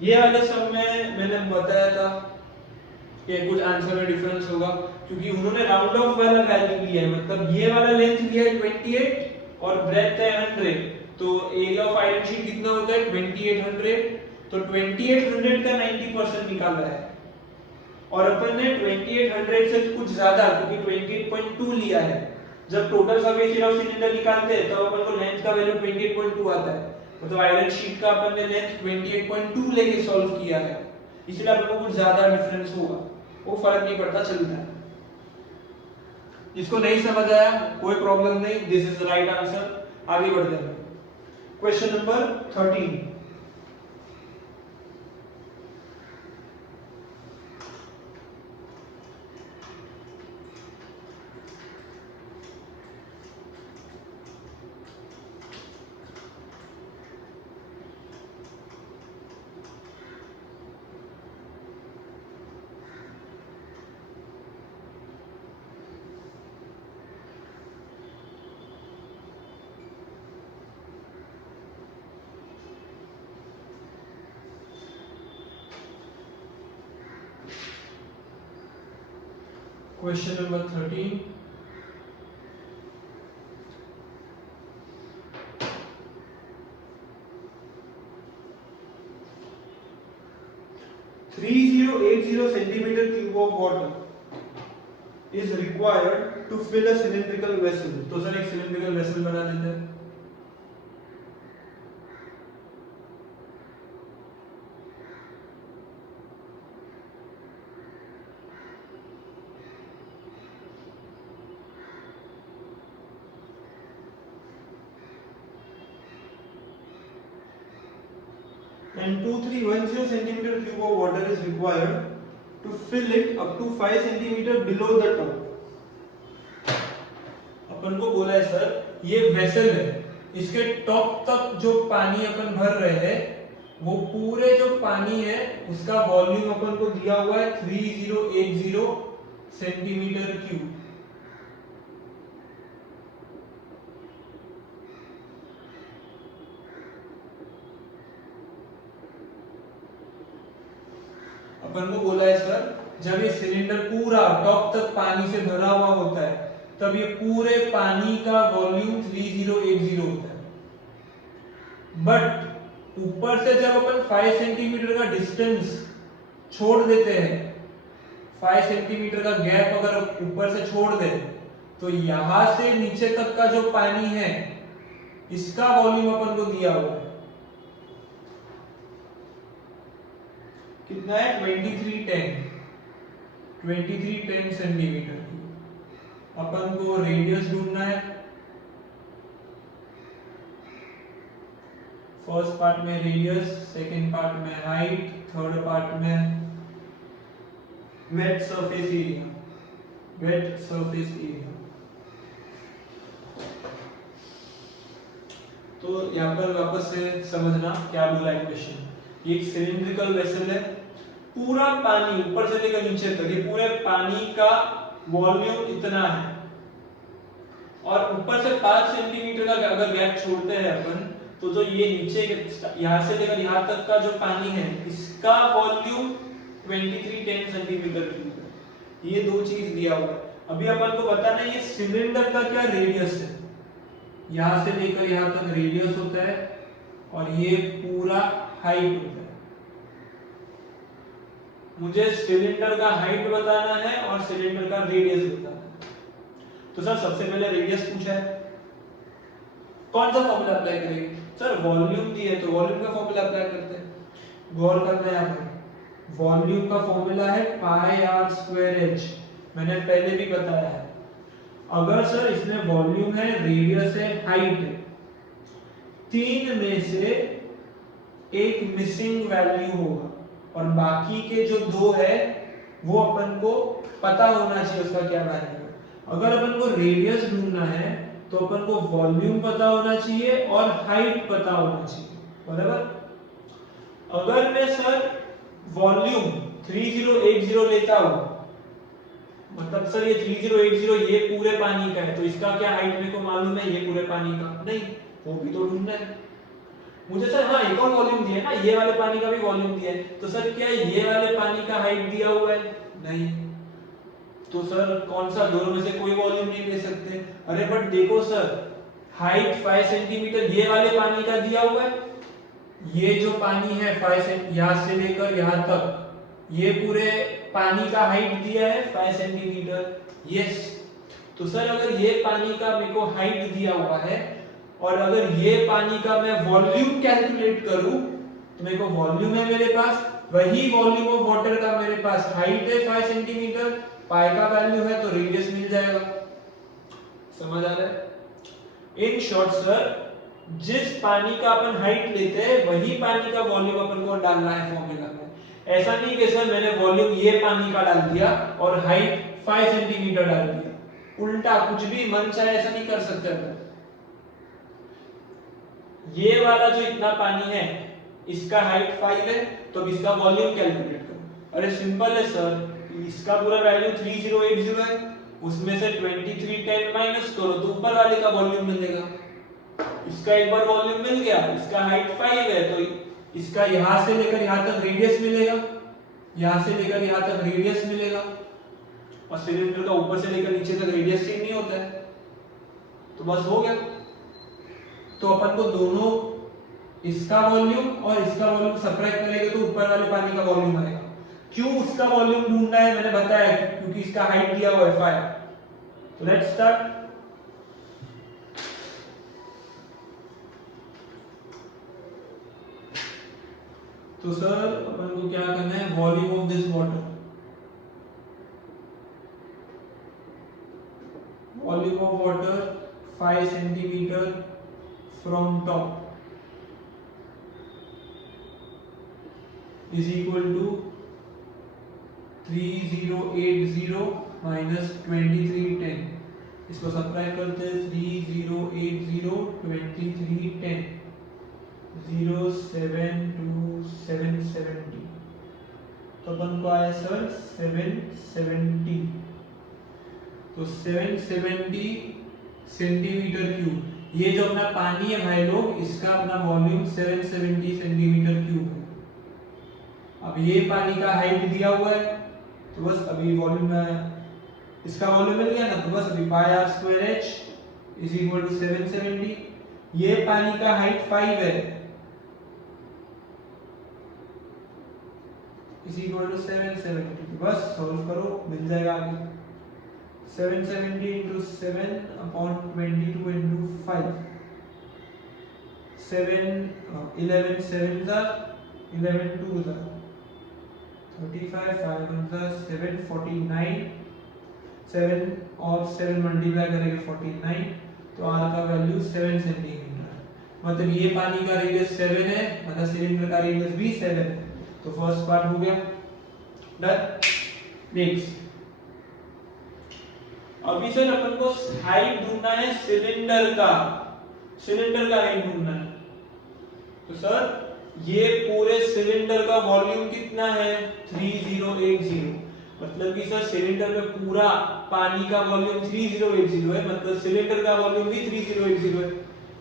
ये वाले सम में मैंने बताया था कि कुछ आंसर में डिफरेंस होगा, क्योंकि उन्होंने राउंड ऑफ वाला वैल्यू लिया है, मतलब ये वाला लेंथ लिया है 28 और ब्रेड्थ है 100, तो एरिया ऑफ आयरन शीट कितना होता है 2800, तो 2800 का 90% निकाला है, और अपन ने 2800 से कुछ ज्यादा क्योंकि 28.2 लिया है। जब total surface area of cylinder निकालते हैं तब अपन को लेंथ का वैल्यू 28.2 आता है, मतलब आयरन शीट का अपन ने लेंथ 28.2 लेके सॉल्व किया है, इसलिए अपन को कुछ ज्यादा डिफरेंस होगा, वो फर्क नहीं पड़ता, चलता है। जिसको नहीं समझ आया कोई प्रॉब्लम नहीं, this is the right answer. आगे बढ़ते हैं। Question number 13। Question number 13, centimeter cube of water is required to fill a cylindrical vessel. तो सर एक cylindrical vessel बना लेते हैं. And 2310 centimeter cube of water is required to fill it up to 5 centimeter below the top. अपन को बोला है sir ये vessel है, इसके टॉप तक जो पानी अपन भर रहे हैं वो पूरे जो पानी है उसका वॉल्यूम अपन को दिया हुआ है 3080 सेंटीमीटर क्यूब. अपन को बोला है सर जब ये सिलेंडर पूरा टॉप तक पानी से भरा हुआ होता है तब ये पूरे पानी का वॉल्यूम 3080 होता है. बट ऊपर से जब अपन 5 सेंटीमीटर का डिस्टेंस छोड़ देते हैं, 5 सेंटीमीटर का गैप अगर ऊपर से छोड़ दे तो यहां से नीचे तक का जो पानी है इसका वॉल्यूम अपन को दिया हुआ है. कितना है 2310 सेंटीमीटर. अपन को रेडियस ढूंढना है. फर्स्ट पार्ट में रेडियस, सेकंड पार्ट में हाइट, थर्ड पार्ट में वेट सरफेस एरिया. तो यहां पर वापस से समझना क्या बोला है क्वेश्चन. ये एक सिलिंड्रिकल वेसल है, पूरा पानी ऊपर से लेकर नीचे तक ये पूरे पानी का वॉल्यूम इतना है और ऊपर से 5 सेंटीमीटर का अगर गैप छोड़ते हैं अपन तो जो ये नीचे यहां से लेकर यहां तक का जो पानी है इसका वॉल्यूम 2310 सेंटीमीटर क्यूब है. ये दो चीज दिया हुआ है. अभी अपन को बताना है ये सिलेंडर का क्या रेडियस है. यहां से लेकर यहां तक रेडियस होता है और ये पूरा हाइट होता है. मुझे सिलेंडर का हाइट बताना है और सिलेंडर का रेडियस बताना है. तो सर सबसे पहले रेडियस पूछा है, कौन सा फॉर्मूला अप्लाई करेंगे. सर वॉल्यूम दी है तो वॉल्यूम का फॉर्मूला अप्लाई करते हैं. गौर करना है यहाँ पर वॉल्यूम का फॉर्मूला है पाई आर स्क्वायर एच. मैंने पहले भी बताया है. अगर सर इसमें वॉल्यूम है, रेडियस है, हाइट है, तीन में से एक मिसिंग वैल्यू होगा और बाकी के जो दो है वो अपन को पता होना चाहिए उसका क्या वैल्यू है. अगर अपन को रेडियस ढूंढना है तो अपन को वॉल्यूम पता होना चाहिए और हाइट पता होना चाहिए. बराबर. अगर मैं सर वॉल्यूम 3080 लेता हूं, मतलब सर ये 3080 ये पूरे पानी का है तो इसका क्या हाइट मेरे को मालूम है, ये पूरे पानी का नहीं, वो भी तो ढूंढना है मुझे. सर हाँ एक और वॉल्यूम दिया है ना, ये वाले पानी का भी वॉल्यूम दिया है तो सर क्या ये वाले पानी का हाइट दिया हुआ है. नहीं. तो सर कौन सा, दोनों में से कोई वॉल्यूम नहीं ले सकते. अरे बट देखो सर हाइट 5 सेंटीमीटर ये वाले पानी का दिया हुआ है. ये जो पानी है 5 सेंटीमीटर यहां से लेकर यहां तक ये पूरे पानी का हाइट दिया है 5 सेंटीमीटर. यस. तो सर अगर ये पानी का मेरे को हाइट दिया हुआ है और अगर ये पानी का मैं वॉल्यूम कैलकुलेट करूं तो मेरे को वॉल्यूम है मेरे पास, वही वॉल्यूम ऑफ वाटर का मेरे पास हाइट है 5 सेंटीमीटर, पाई का वैल्यू है तो रेडियस मिल जाएगा. समझ आ रहा है. इन शॉर्ट सर जिस पानी का अपन हाइट लेते हैं वही पानी का वॉल्यूम अपन को डालना है फॉर्मूला में. ऐसा नहीं कि सर मैंने वॉल्यूम ये पानी का डाल दिया और हाइट 5 सेंटीमीटर डाल दिया. उल्टा कुछ भी मन चाहे ऐसा नहीं कर सकते अपन. ये वाला जो इतना पानी है इसका हाइट 5 है तो इसका वॉल्यूम कैलकुलेट करो. अरे सिंपल है सर, इसका पूरा वैल्यू 3080 है, उसमें से 2310 माइनस करो तो ऊपर वाले का वॉल्यूम मिलेगा. इसका एक बार वॉल्यूम मिल गया, इसका हाइट 5 है तो इसका यहां से लेकर यहां तक रेडियस मिलेगा, यहां से लेकर यहां तक रेडियस मिलेगा. और सिलेंडर का ऊपर से लेकर नीचे तक रेडियस सेम नहीं होता है, तो बस हो गया। तो अपन को दोनों इसका वॉल्यूम और इसका वॉल्यूम सबट्रैक्ट करेंगे तो ऊपर वाले पानी का वॉल्यूम आएगा। क्यों उसका वॉल्यूम ढूंढना है मैंने बताया, क्योंकि इसका हाइट दिया हुआ है 5। तो लेट्स स्टार्ट। तो सर अपन को क्या करना है, volume of this water, volume of water 5 centimetre from top is equal to 3080 minus 2310। इसको सब्ट्रैक्ट करते हैं, 3080 2310 07270। तो अपन को आया सर 770। तो 770 सेंटीमीटर क्यूब। ये जो अपना पानी है भाई लोग, इसका अपना वॉल्यूम 770 सेंटीमीटर क्यूब है। अब ये पानी का हाइट दिया हुआ है, तो बस अभी वॉल्यूम इसका वॉल्यूम मिल गया ना, तो बस अभी pi r square h is equal to 770। ये पानी का हाइट 5 है, इज इक्वल टू 770। बस सॉल्व करो, मिल जाएगा आगे। 770 into 7 upon 22 into 5 7 11 7s are 11 2s are 35 5 1s are 7 49 7 और 7 मल्टीप्लाई करेंगे 49। तो r का वैल्यू 7 सेंटीमीटर। मतलब ये पानी का रेडियस 7 है, मतलब सिलेंडर का रेडियस भी 7 है। तो फर्स्ट पार्ट हो गया डन। नेक्स्ट, अभी सर अपन को हाइट ढूंढना है सिलेंडर का, सिलेंडर का हाइट ढूंढना है। तो सर ये पूरे सिलेंडर का वॉल्यूम कितना है, 3080। मतलब कि सर सिलेंडर में पूरा पानी का वॉल्यूम 3080 है, मतलब सिलेंडर का वॉल्यूम भी 3080 है।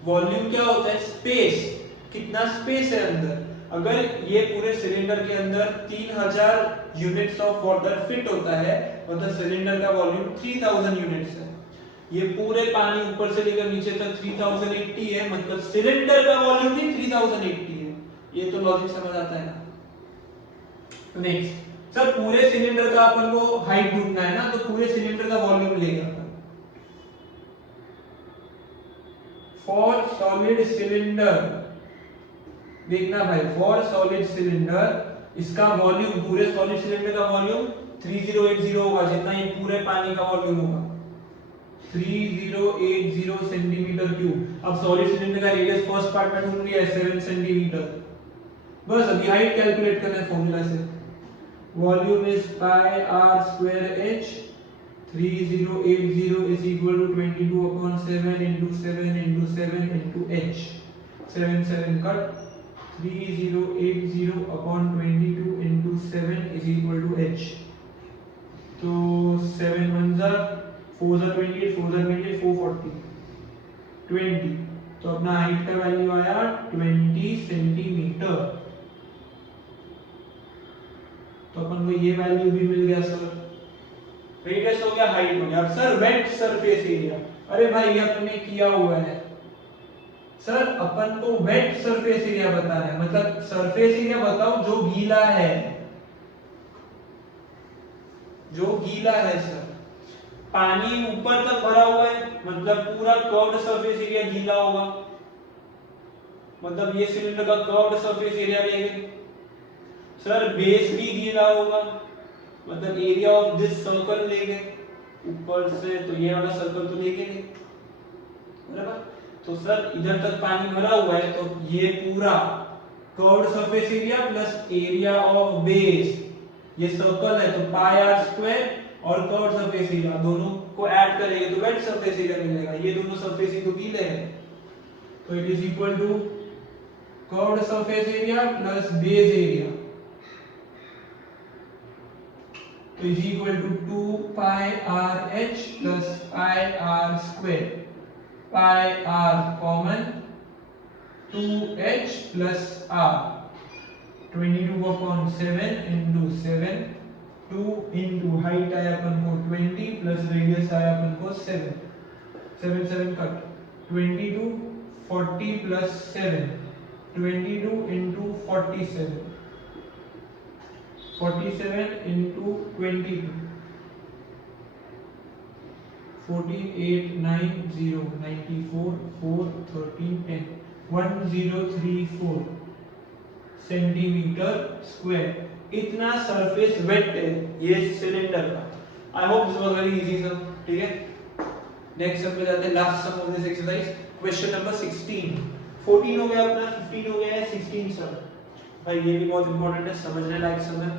वॉल्यूम क्या होता है, स्पेस, कितना स्पेस है अंदर। अगर ये पूरे सिलेंडर के अंदर 3000 यूनिट्स ऑफ वाटर फिट होता है, मतलब सिलेंडर का वॉल्यूम 3000 यूनिट्स है। ये पूरे पानी ऊपर से लेकर नीचे तक 3080 है, मतलब सिलेंडर का वॉल्यूम भी 3080 है। ये तो लॉजिक समझ आता है ना। नेक्स्ट सर, पूरे सिलेंडर का अपन को हाइट ढूंढना है ना, तो पूरे सिलेंडर का वॉल्यूम लेंगे अपन। फॉर सॉलिड सिलेंडर, देखना भाई, फॉर सॉलिड सिलेंडर इसका वॉल्यूम, पूरे सॉलिड सिलेंडर का वॉल्यूम 3080 होगा, जितना ये पूरे पानी का वॉल्यूम होगा 3080 सेंटीमीटर क्यूब। अब सॉलिड सिलेंडर का रेडियस फर्स्ट पार्ट में ढूंढ लिया है 7 सेंटीमीटर। बस अभी हाइट कैलकुलेट करना है फॉर्मूला से। Volume is pi r square h, 3080 is equal to 22/7 into 7 into 7 into h। 7 7 cut, 3080/22 into 7 is equal to h। तो 7 1s are 4s are 28 4s are 28 440 20। तो अपना हाइट का वैल्यू आया 20 सेंटीमीटर। तो अपन को ये वैल्यू भी मिल गया सर। रेडियस हो गया, हाइट हो गया। अब सर वेट सरफेस एरिया, अरे भाई ये अपने किया हुआ है सर। अपन को वेट सरफेस एरिया बताना है, मतलब सरफेस एरिया बताओ जो गीला है, जो गीला है सर। पानी ऊपर तक भरा हुआ है, मतलब पूरा कर्व्ड सरफेस एरिया गीला होगा, मतलब ये सिलेंडर का कर्व्ड सरफेस एरिया लेंगे सर। बेस भी गीला होगा, मतलब एरिया ऑफ दिस सर्कल लेंगे ऊपर से, तो ये वाला सर्कल तो लेंगे नहीं, बराबर। तो सर इधर तक पानी भरा हुआ है, तो ये पूरा curved surface area plus area of base, ये सर्कल है, तो पाई आर स्क्वायर और कर्व्ड सरफेस एरिया दोनों को ऐड करेंगे तो वेट सरफेस एरिया मिलेगा। ये दोनों सरफेस ही तो गीले हैं, तो it is equal to curved surface area plus base area, तो is equal to 2 pi r h plus pi r square. Pi r common, 2h plus r, 22/7 into 7 2 into height आया अपन को 20 प्लस रेडियस आया अपन को 7 7 7 cut 22 40 plus 7 22 into 47 47 into 22 48 90 94 4 13 10 1034 centimetre square इतना surface weight है ये सिलेंडर का। I hope this was very easy sir. ठीक है, नेक्स्ट सम पे जाते हैं। Last sum of this exercise, question number 16। 14 हो गया अपना, 15 हो गया है, 16 सर। भाई ये भी बहुत इंपॉर्टेंट है, समझने लायक सम है,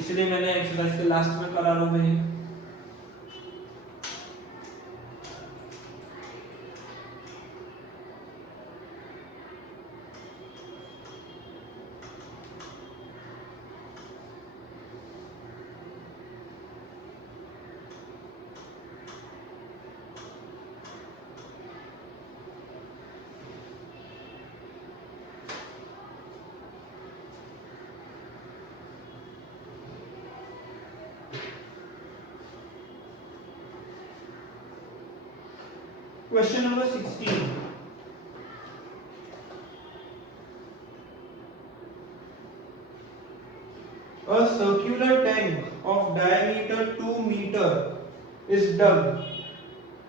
इसलिए मैंने एक्सरसाइज के लास्ट में करा रहा हूं मैं। Question number 16. A circular tank of diameter 2 meter is dug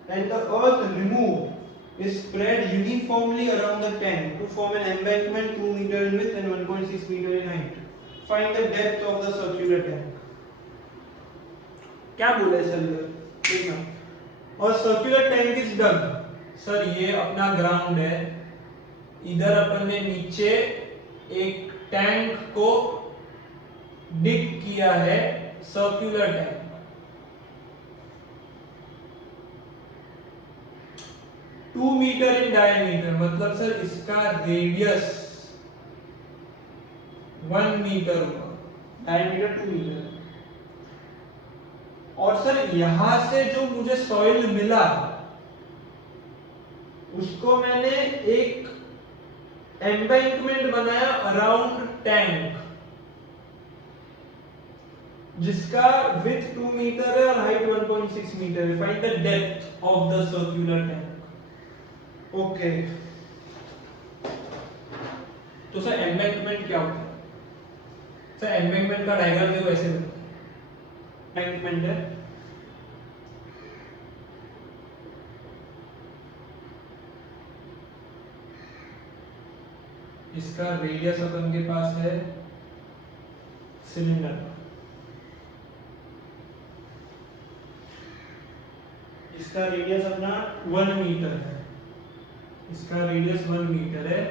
and the earth removed is spread uniformly around the tank to form an embankment 2 meter in width and 1.6 meter in height. Find the depth of the circular tank. क्या बोले sir? देखना, और circular tank is dug. Sir ये अपना ground है, इधर अपन ने नीचे एक टैंक को डिग किया है, circular tank. 2 metre in diameter, मतलब सर इसका रेडियस 1 मीटर होगा, डायमीटर 2 मीटर। और सर यहां से जो मुझे सॉइल मिला उसको मैंने एक एम्बैंकमेंट बनाया अराउंड टैंक, जिसका विड्थ 2 मीटर है और हाइट 1.6 मीटर है। Find the depth of the circular tank. Okay, तो सर एम्बैंकमेंट क्या होता है? सर एम्बैंकमेंट का डायग्राम देखो ऐसे बनता है। एम्बैंकमेंट है, इसका रेडियस अपन के पास है सिलेंडर का, इसका रेडियस अपना 1 मीटर है, इसका रेडियस 1 मीटर है,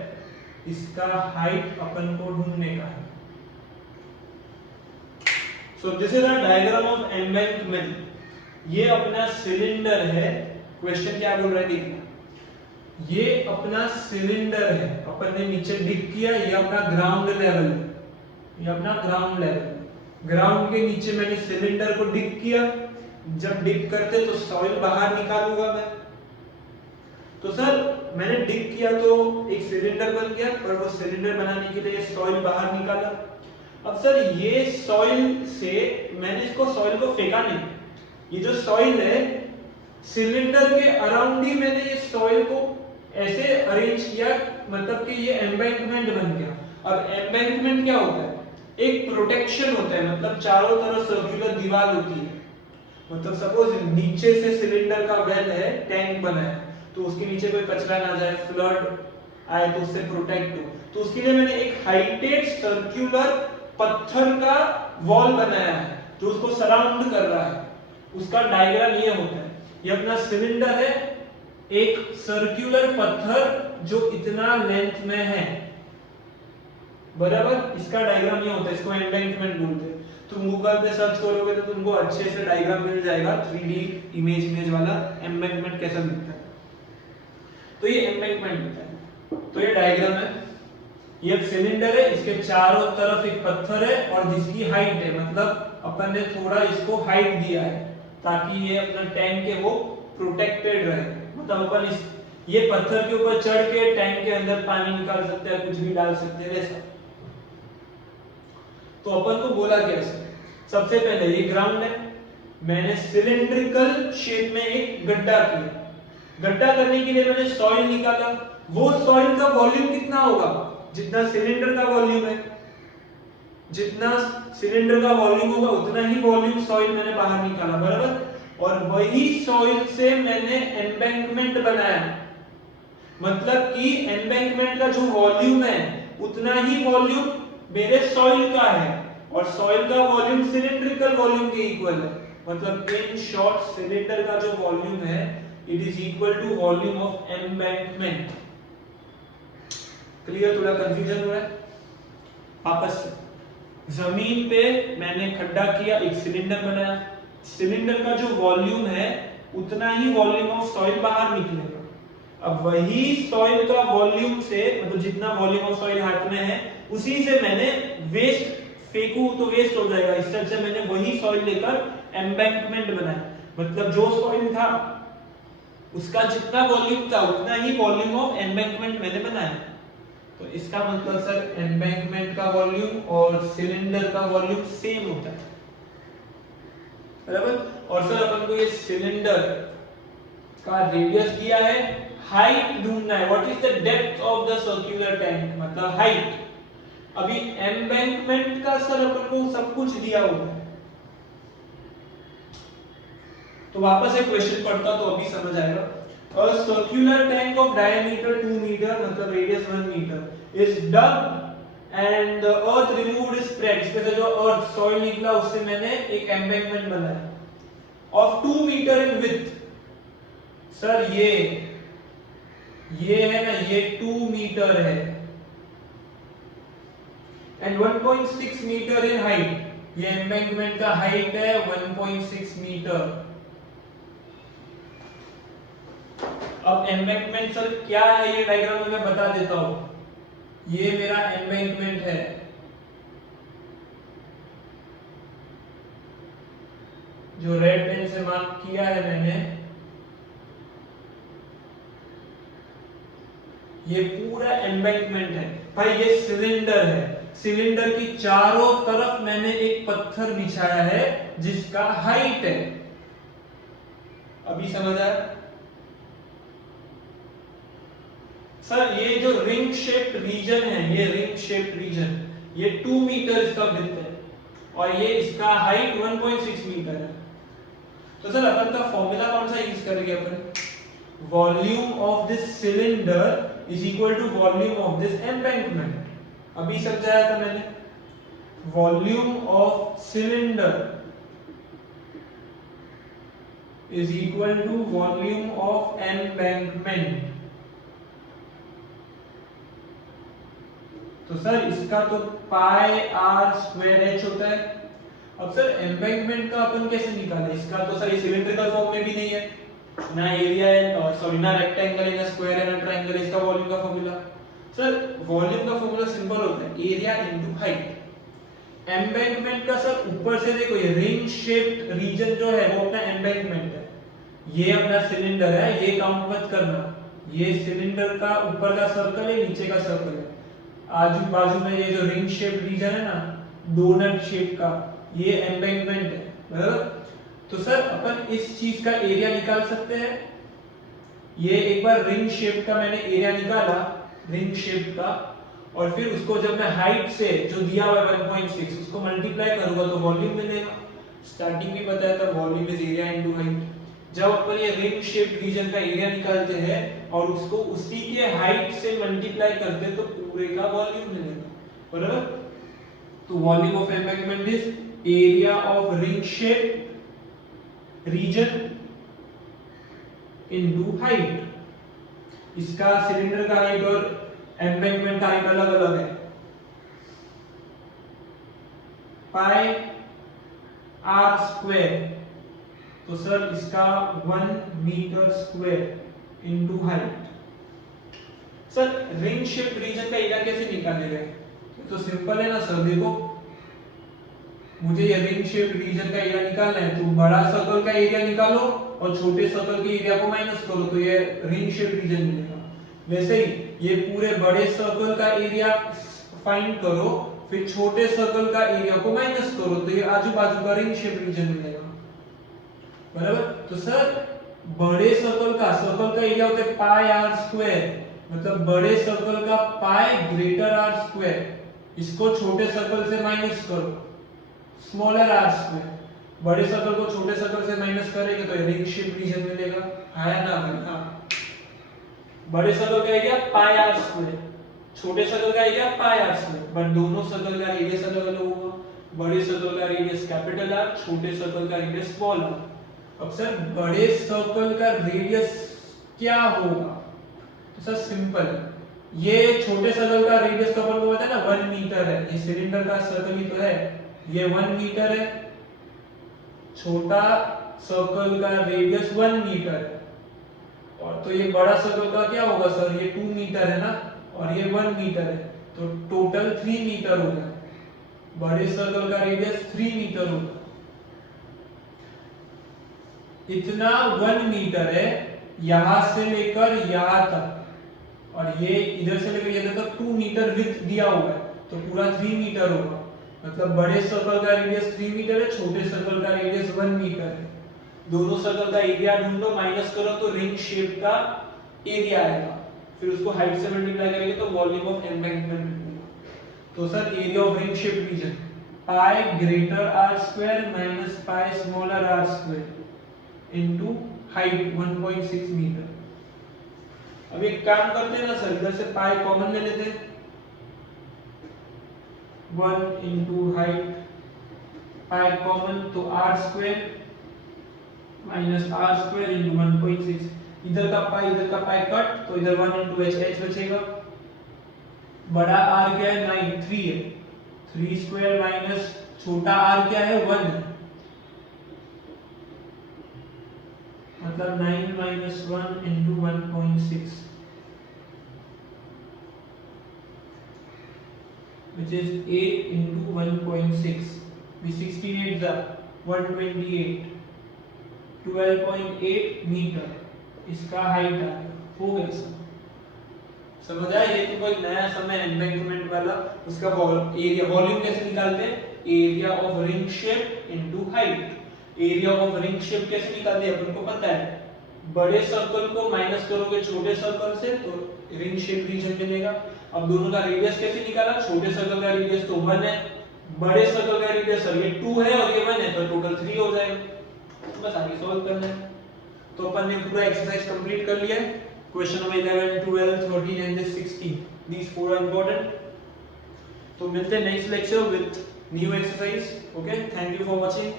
इसका हाइट अपन को ढूंढने का है। So this is a diagram of embankment. ये अपना सिलेंडर है। क्वेश्चन क्या बोल रहा है देखना, ये अपना सिलेंडर है, अपन ने नीचे डिग किया, ये अपना ग्राउंड लेवल है, ये अपना ग्राउंड लेवल। ग्राउंड के नीचे मैंने सिलेंडर को डिग किया, जब डिग करते तो सॉइल बाहर निकालूंगा मैं। तो सर मैंने डिग किया तो एक सिलेंडर बन गया, और वो सिलेंडर बनाने के लिए सॉइल बाहर निकाला। अब सर ये सॉइल से मैंने इसको सॉइल को फेंका नहीं, ये जो सॉइल है सिलेंडर के अराउंड ही मैंने ये सॉइल को ऐसे अरेंज किया, मतलब कि ये एम्बैंकमेंट बन गया। अब एम्बैंकमेंट क्या होता है? एक प्रोटेक्शन होता है, मतलब चारों तरफ सर्कुलर दीवार होती है। मतलब सपोज नीचे से सिलेंडर का वेल है, टैंक बना है, तो उसके नीचे कोई कचरा ना जाए, फ्लड आए तो उससे प्रोटेक्ट हो, तो उसके लिए मैंने एक हाइटेड सर्कुलर पत्थर का वॉल बनाया है जो उसको सराउंड कर रहा है। उसका डायग्राम ये होता है, ये अपना सिलेंडर है, एक सर्कुलर पत्थर जो इतना लेंथ में है, बराबर। इसका डायग्राम ये होता है, इसको एम्बैंकमेंट बोलते हैं। तुम गूगल पे सर्च करोगे तो तुमको अच्छे से डायग्राम मिल जाएगा, 3D इमेज वाला एम्बैंकमेंट कैसा दिखता है। तो ये एम्बैंकमेंट होता है। तो ये डायग्राम है, ये एक सिलेंडर है, इसके चारों तरफ एक पत्थर है और जिसकी हाइट है, मतलब अपन ने थोड़ा इसको हाइट दिया है ताकि ये अपना टैंक है वो प्रोटेक्टेड रहे। मतलब अपन ये पत्थर के ऊपर चढ़ के टैंक के अंदर पानी निकाल सकते हैं, कुछ भी डाल सकते हैं वैसा। तो अपन को बोला क्या सर, सबसे पहले ये ग्राउंड है, मैंने सिलिंड्रिकल शेप में एक गड्ढा किया, गड्ढा करने के लिए मैंने सॉइल निकाला, वो सॉइल का वॉल्यूम कितना होगा, जितना सिलेंडर का वॉल्यूम है, जितना सिलेंडर का वॉल्यूम होगा उतना ही वॉल्यूम सॉइल मैंने बाहर निकाला, बराबर। और वही सॉइल से मैंने एम्बैंकमेंट बनाया, मतलब कि एम्बैंकमेंट का जो वॉल्यूम है उतना ही वॉल्यूम मेरे सॉइल का है, और सॉइल का वॉल्यूम सिलिंड्रिकल वॉल्यूम के इक्वल है, मतलब इन शॉर्ट सिलेंडर का जो वॉल्यूम है it is equal to volume of embankment. Clear? थोड़ा कंफ्यूजन हो रहा है? आपस से जमीन पे मैंने खड्डा किया, एक सिलेंडर बनाया, सिलेंडर का जो वॉल्यूम है उतना ही वॉल्यूम ऑफ सॉइल बाहर निकलेगा। अब वही सॉइल का वॉल्यूम से, मतलब जितना वॉल्यूम ऑफ सॉइल हाथ में है उसी से मैंने वेस्ट फेंकू तो वेस्ट हो जाएगा, इस तरह से मैंने वही सॉइल लेकर एम्बैंकमेंट बनाया, मतलब जो सॉइल था उसका जितना वॉल्यूम था उतना ही वॉल्यूम ऑफ एम्बैंकमेंट मैंने बनाया। तो इसका मतलब सर एम्बैंकमेंट का वॉल्यूम और सिलेंडर का वॉल्यूम सेम होता है, बराबर। और सर अपन को ये सिलेंडर का रेडियस दिया है, हाइट ढूंढना है, what is the depth of the circular tank, मतलब हाइट। अभी एम्बैंकमेंट का सर अपन को सब कुछ दिया हुआ है, तो वापस एक क्वेश्चन पढ़ता तो अभी समझ आएगा। A circular tank of diameter 2 meter, मतलब radius 1 meter, is dug and the earth removed is spread। इसमें से जो earth soil निकला उससे मैंने एक embankment बनाया of 2 meter in width। Sir ये है ना, ये 2 मीटर है and 1.6 मीटर in height। ये embankment का height है 1.6 मीटर। अब एम्बैंकमेंट सर क्या है, ये डायग्राम में मैं बता देता हूं। ये मेरा एम्बैंकमेंट है, जो रेड पेन से मार्क किया है मैंने, ये पूरा एम्बैंकमेंट है भाई। ये सिलेंडर है, सिलेंडर की चारों तरफ मैंने एक पत्थर बिछाया है जिसका हाइट है। अभी समझ आया सर? ये जो रिंग शेप्ड रीजन है, ये रिंग शेप्ड रीजन, ये 2 मीटर इसका विड्थ है और ये इसका हाइट 1.6 मीटर है। तो सर अपन का फॉर्मूला कौन सा यूज करेंगे अपन? Volume of this cylinder is equal to volume of this embankment. अभी समझाया था मैंने, volume of cylinder is equal to volume of embankment. तो सर इसका तो पाई आर स्क्वायर एच होता है। अब सर एम्बैंकमेंट का अपन कैसे निकालें? इसका तो सर सिलिंड्रिकल फॉर्म में भी नहीं है, ना एरिया है, सॉरी ना रेक्टेंगल है, ना स्क्वायर है, ना ट्रायंगल है, इसका वॉल्यूम का फॉर्मूला। सर वॉल्यूम का फॉर्मूला सिंपल होता है, एरिया इनटू हाइट। एम्बैंकमेंट का सर ऊपर से देखो, ये रिंग शेप्ड रीजन जो है वो अपना एम्बैंकमेंट है, ये अपना सिलेंडर है, ये काउंट मत करना। ये सिलेंडर का ऊपर का सर्कल है, नीचे का सर्कल है, आजू बाजू में ये जो रिंग शेप रीजन है ना, डोनट शेप का, ये एम्बैंकमेंट है, बराबर। तो सर अपन इस चीज का एरिया निकाल सकते हैं। ये एक बार रिंग शेप का मैंने एरिया निकाला, रिंग शेप का, और फिर उसको जब मैं हाइट से जो दिया हुआ है 1.6 उसको मल्टीप्लाई करूंगा तो वॉल्यूम मिलेगा। स्टार्टिंग में बताया था volume is area into height. जब अपन ये रिंग शेप रीजन का एरिया निकालते हैं और उसको उसी के हाइट से मल्टीप्लाई करते हैं तो पूरे का वॉल्यूम मिलेगा, बराबर। तो volume of embankment is area of ring shape region into height. इसका सिलेंडर का हाइट और एम्बैंकमेंट का हाइट अलग अलग है, पाई आर स्क्वायर। तो सर इसका 1 metre square into height. Sir ring shape region का एरिया कैसे निकालेंगे? तो सिंपल है ना सर, देखो मुझे ये रिंग शेप रीजन का एरिया निकालना है, तो बड़ा सर्कल का एरिया निकालो और छोटे सर्कल के एरिया को माइनस करो तो ये रिंग शेप रीजन मिलेगा। वैसे ही ये पूरे बड़े सर्कल का एरिया फाइंड करो, फिर छोटे सर्कल का एरिया को माइनस करो तो ये आजू बाजू का रिंग शेप रीजन मिलेगा, बराबर। तो सर बड़े सर्कल का एरिया होता है पाई आर स्क्वायर, मतलब बड़े सर्कल का पाई ग्रेटर आर स्क्वायर, इसको छोटे सर्कल से माइनस करो, स्मॉलर आर स्क्वायर। बड़े सर्कल को छोटे सर्कल से माइनस करेंगे तो रिंग शेप रीजन मिलेगा, है ना भाई? हाँ, बड़े सर्कल का एरिया पाई आर स्क्वायर, छोटे सर्कल का area pi r square, but दोनों सर्कल का रेडियस अलग अलग होगा। बड़े सर्कल का रेडियस कैपिटल आर, छोटे सर्कल का रेडियस स्मॉल आर। अब सर बड़े सर्कल का रेडियस क्या होगा? तो सर सिंपल है, ये छोटे सर्कल का रेडियस तो अपन को पता है ना 1 मीटर है, ये सिलेंडर का सर्कल ही तो है, ये 1 मीटर है, छोटा सर्कल का रेडियस 1 मीटर है, और तो ये बड़ा सर्कल का क्या होगा सर? ये 2 मीटर है ना, और ये 1 मीटर है, तो टोटल 3 मीटर होगा। बड़े सर्कल का रेडियस 3 मीटर होगा, इतना 1 मीटर है, यहां से लेकर यहां तक, और ये इधर से लेकर इधर तक 2 मीटर विड्थ दिया हुआ है, तो पूरा 3 मीटर होगा। मतलब बड़े सर्कल का रेडियस 3 मीटर है, छोटे सर्कल का रेडियस 1 मीटर है। दोनों सर्कल का एरिया ढूंढो, माइनस करो तो रिंग शेप का एरिया आएगा, फिर उसको हाइट से मल्टीप्लाई करेंगे तो वॉल्यूम ऑफ एम्बैंकमेंट मिलेगा। तो sir area of ring shape region pi greater r square minus pi smaller r square into height 1.6 metre. अब एक काम करते हैं ना सर, इधर से पाई कॉमन ले लेते हैं, 1 इनटू हाइट पाई कॉमन, तो r square minus r square into 1.6, इधर का पाई कट, तो इधर 1 इनटू h बचेगा। बड़ा r क्या है? 9, 3 है, 3 स्क्वायर माइनस छोटा r क्या है? 1 है, मतलब 9 minus 1 into 1.6, which is 8 into 1.6, the 16 8s are 128, 12.8 metre इसका हाइट है। हो गया सर, समझ आया? ये तो कोई नया समय एम्बैंकमेंट वाला, उसका एरिया वॉल्यूम कैसे निकालते हैं? Area of ring shape into height. Area of ring shape कैसे निकालते हैं अपन को पता है, बड़े सर्कल को माइनस करोगे छोटे सर्कल से तो रिंग शेप रीजन मिलेगा। अब दोनों का रेडियस कैसे निकाला? छोटे सर्कल का रेडियस तो 1 है, बड़े सर्कल का रेडियस सर ये 2 है और ये 1 है, तो टोटल 3 हो जाएगा। बस आगे सॉल्व करना है। तो अपन ने पूरा एक्सरसाइज कंप्लीट कर लिया है। Question number 11, 12, 13 and 16, these 4 are important। तो मिलते हैं next lecture with new exercise. Okay, thank you for watching.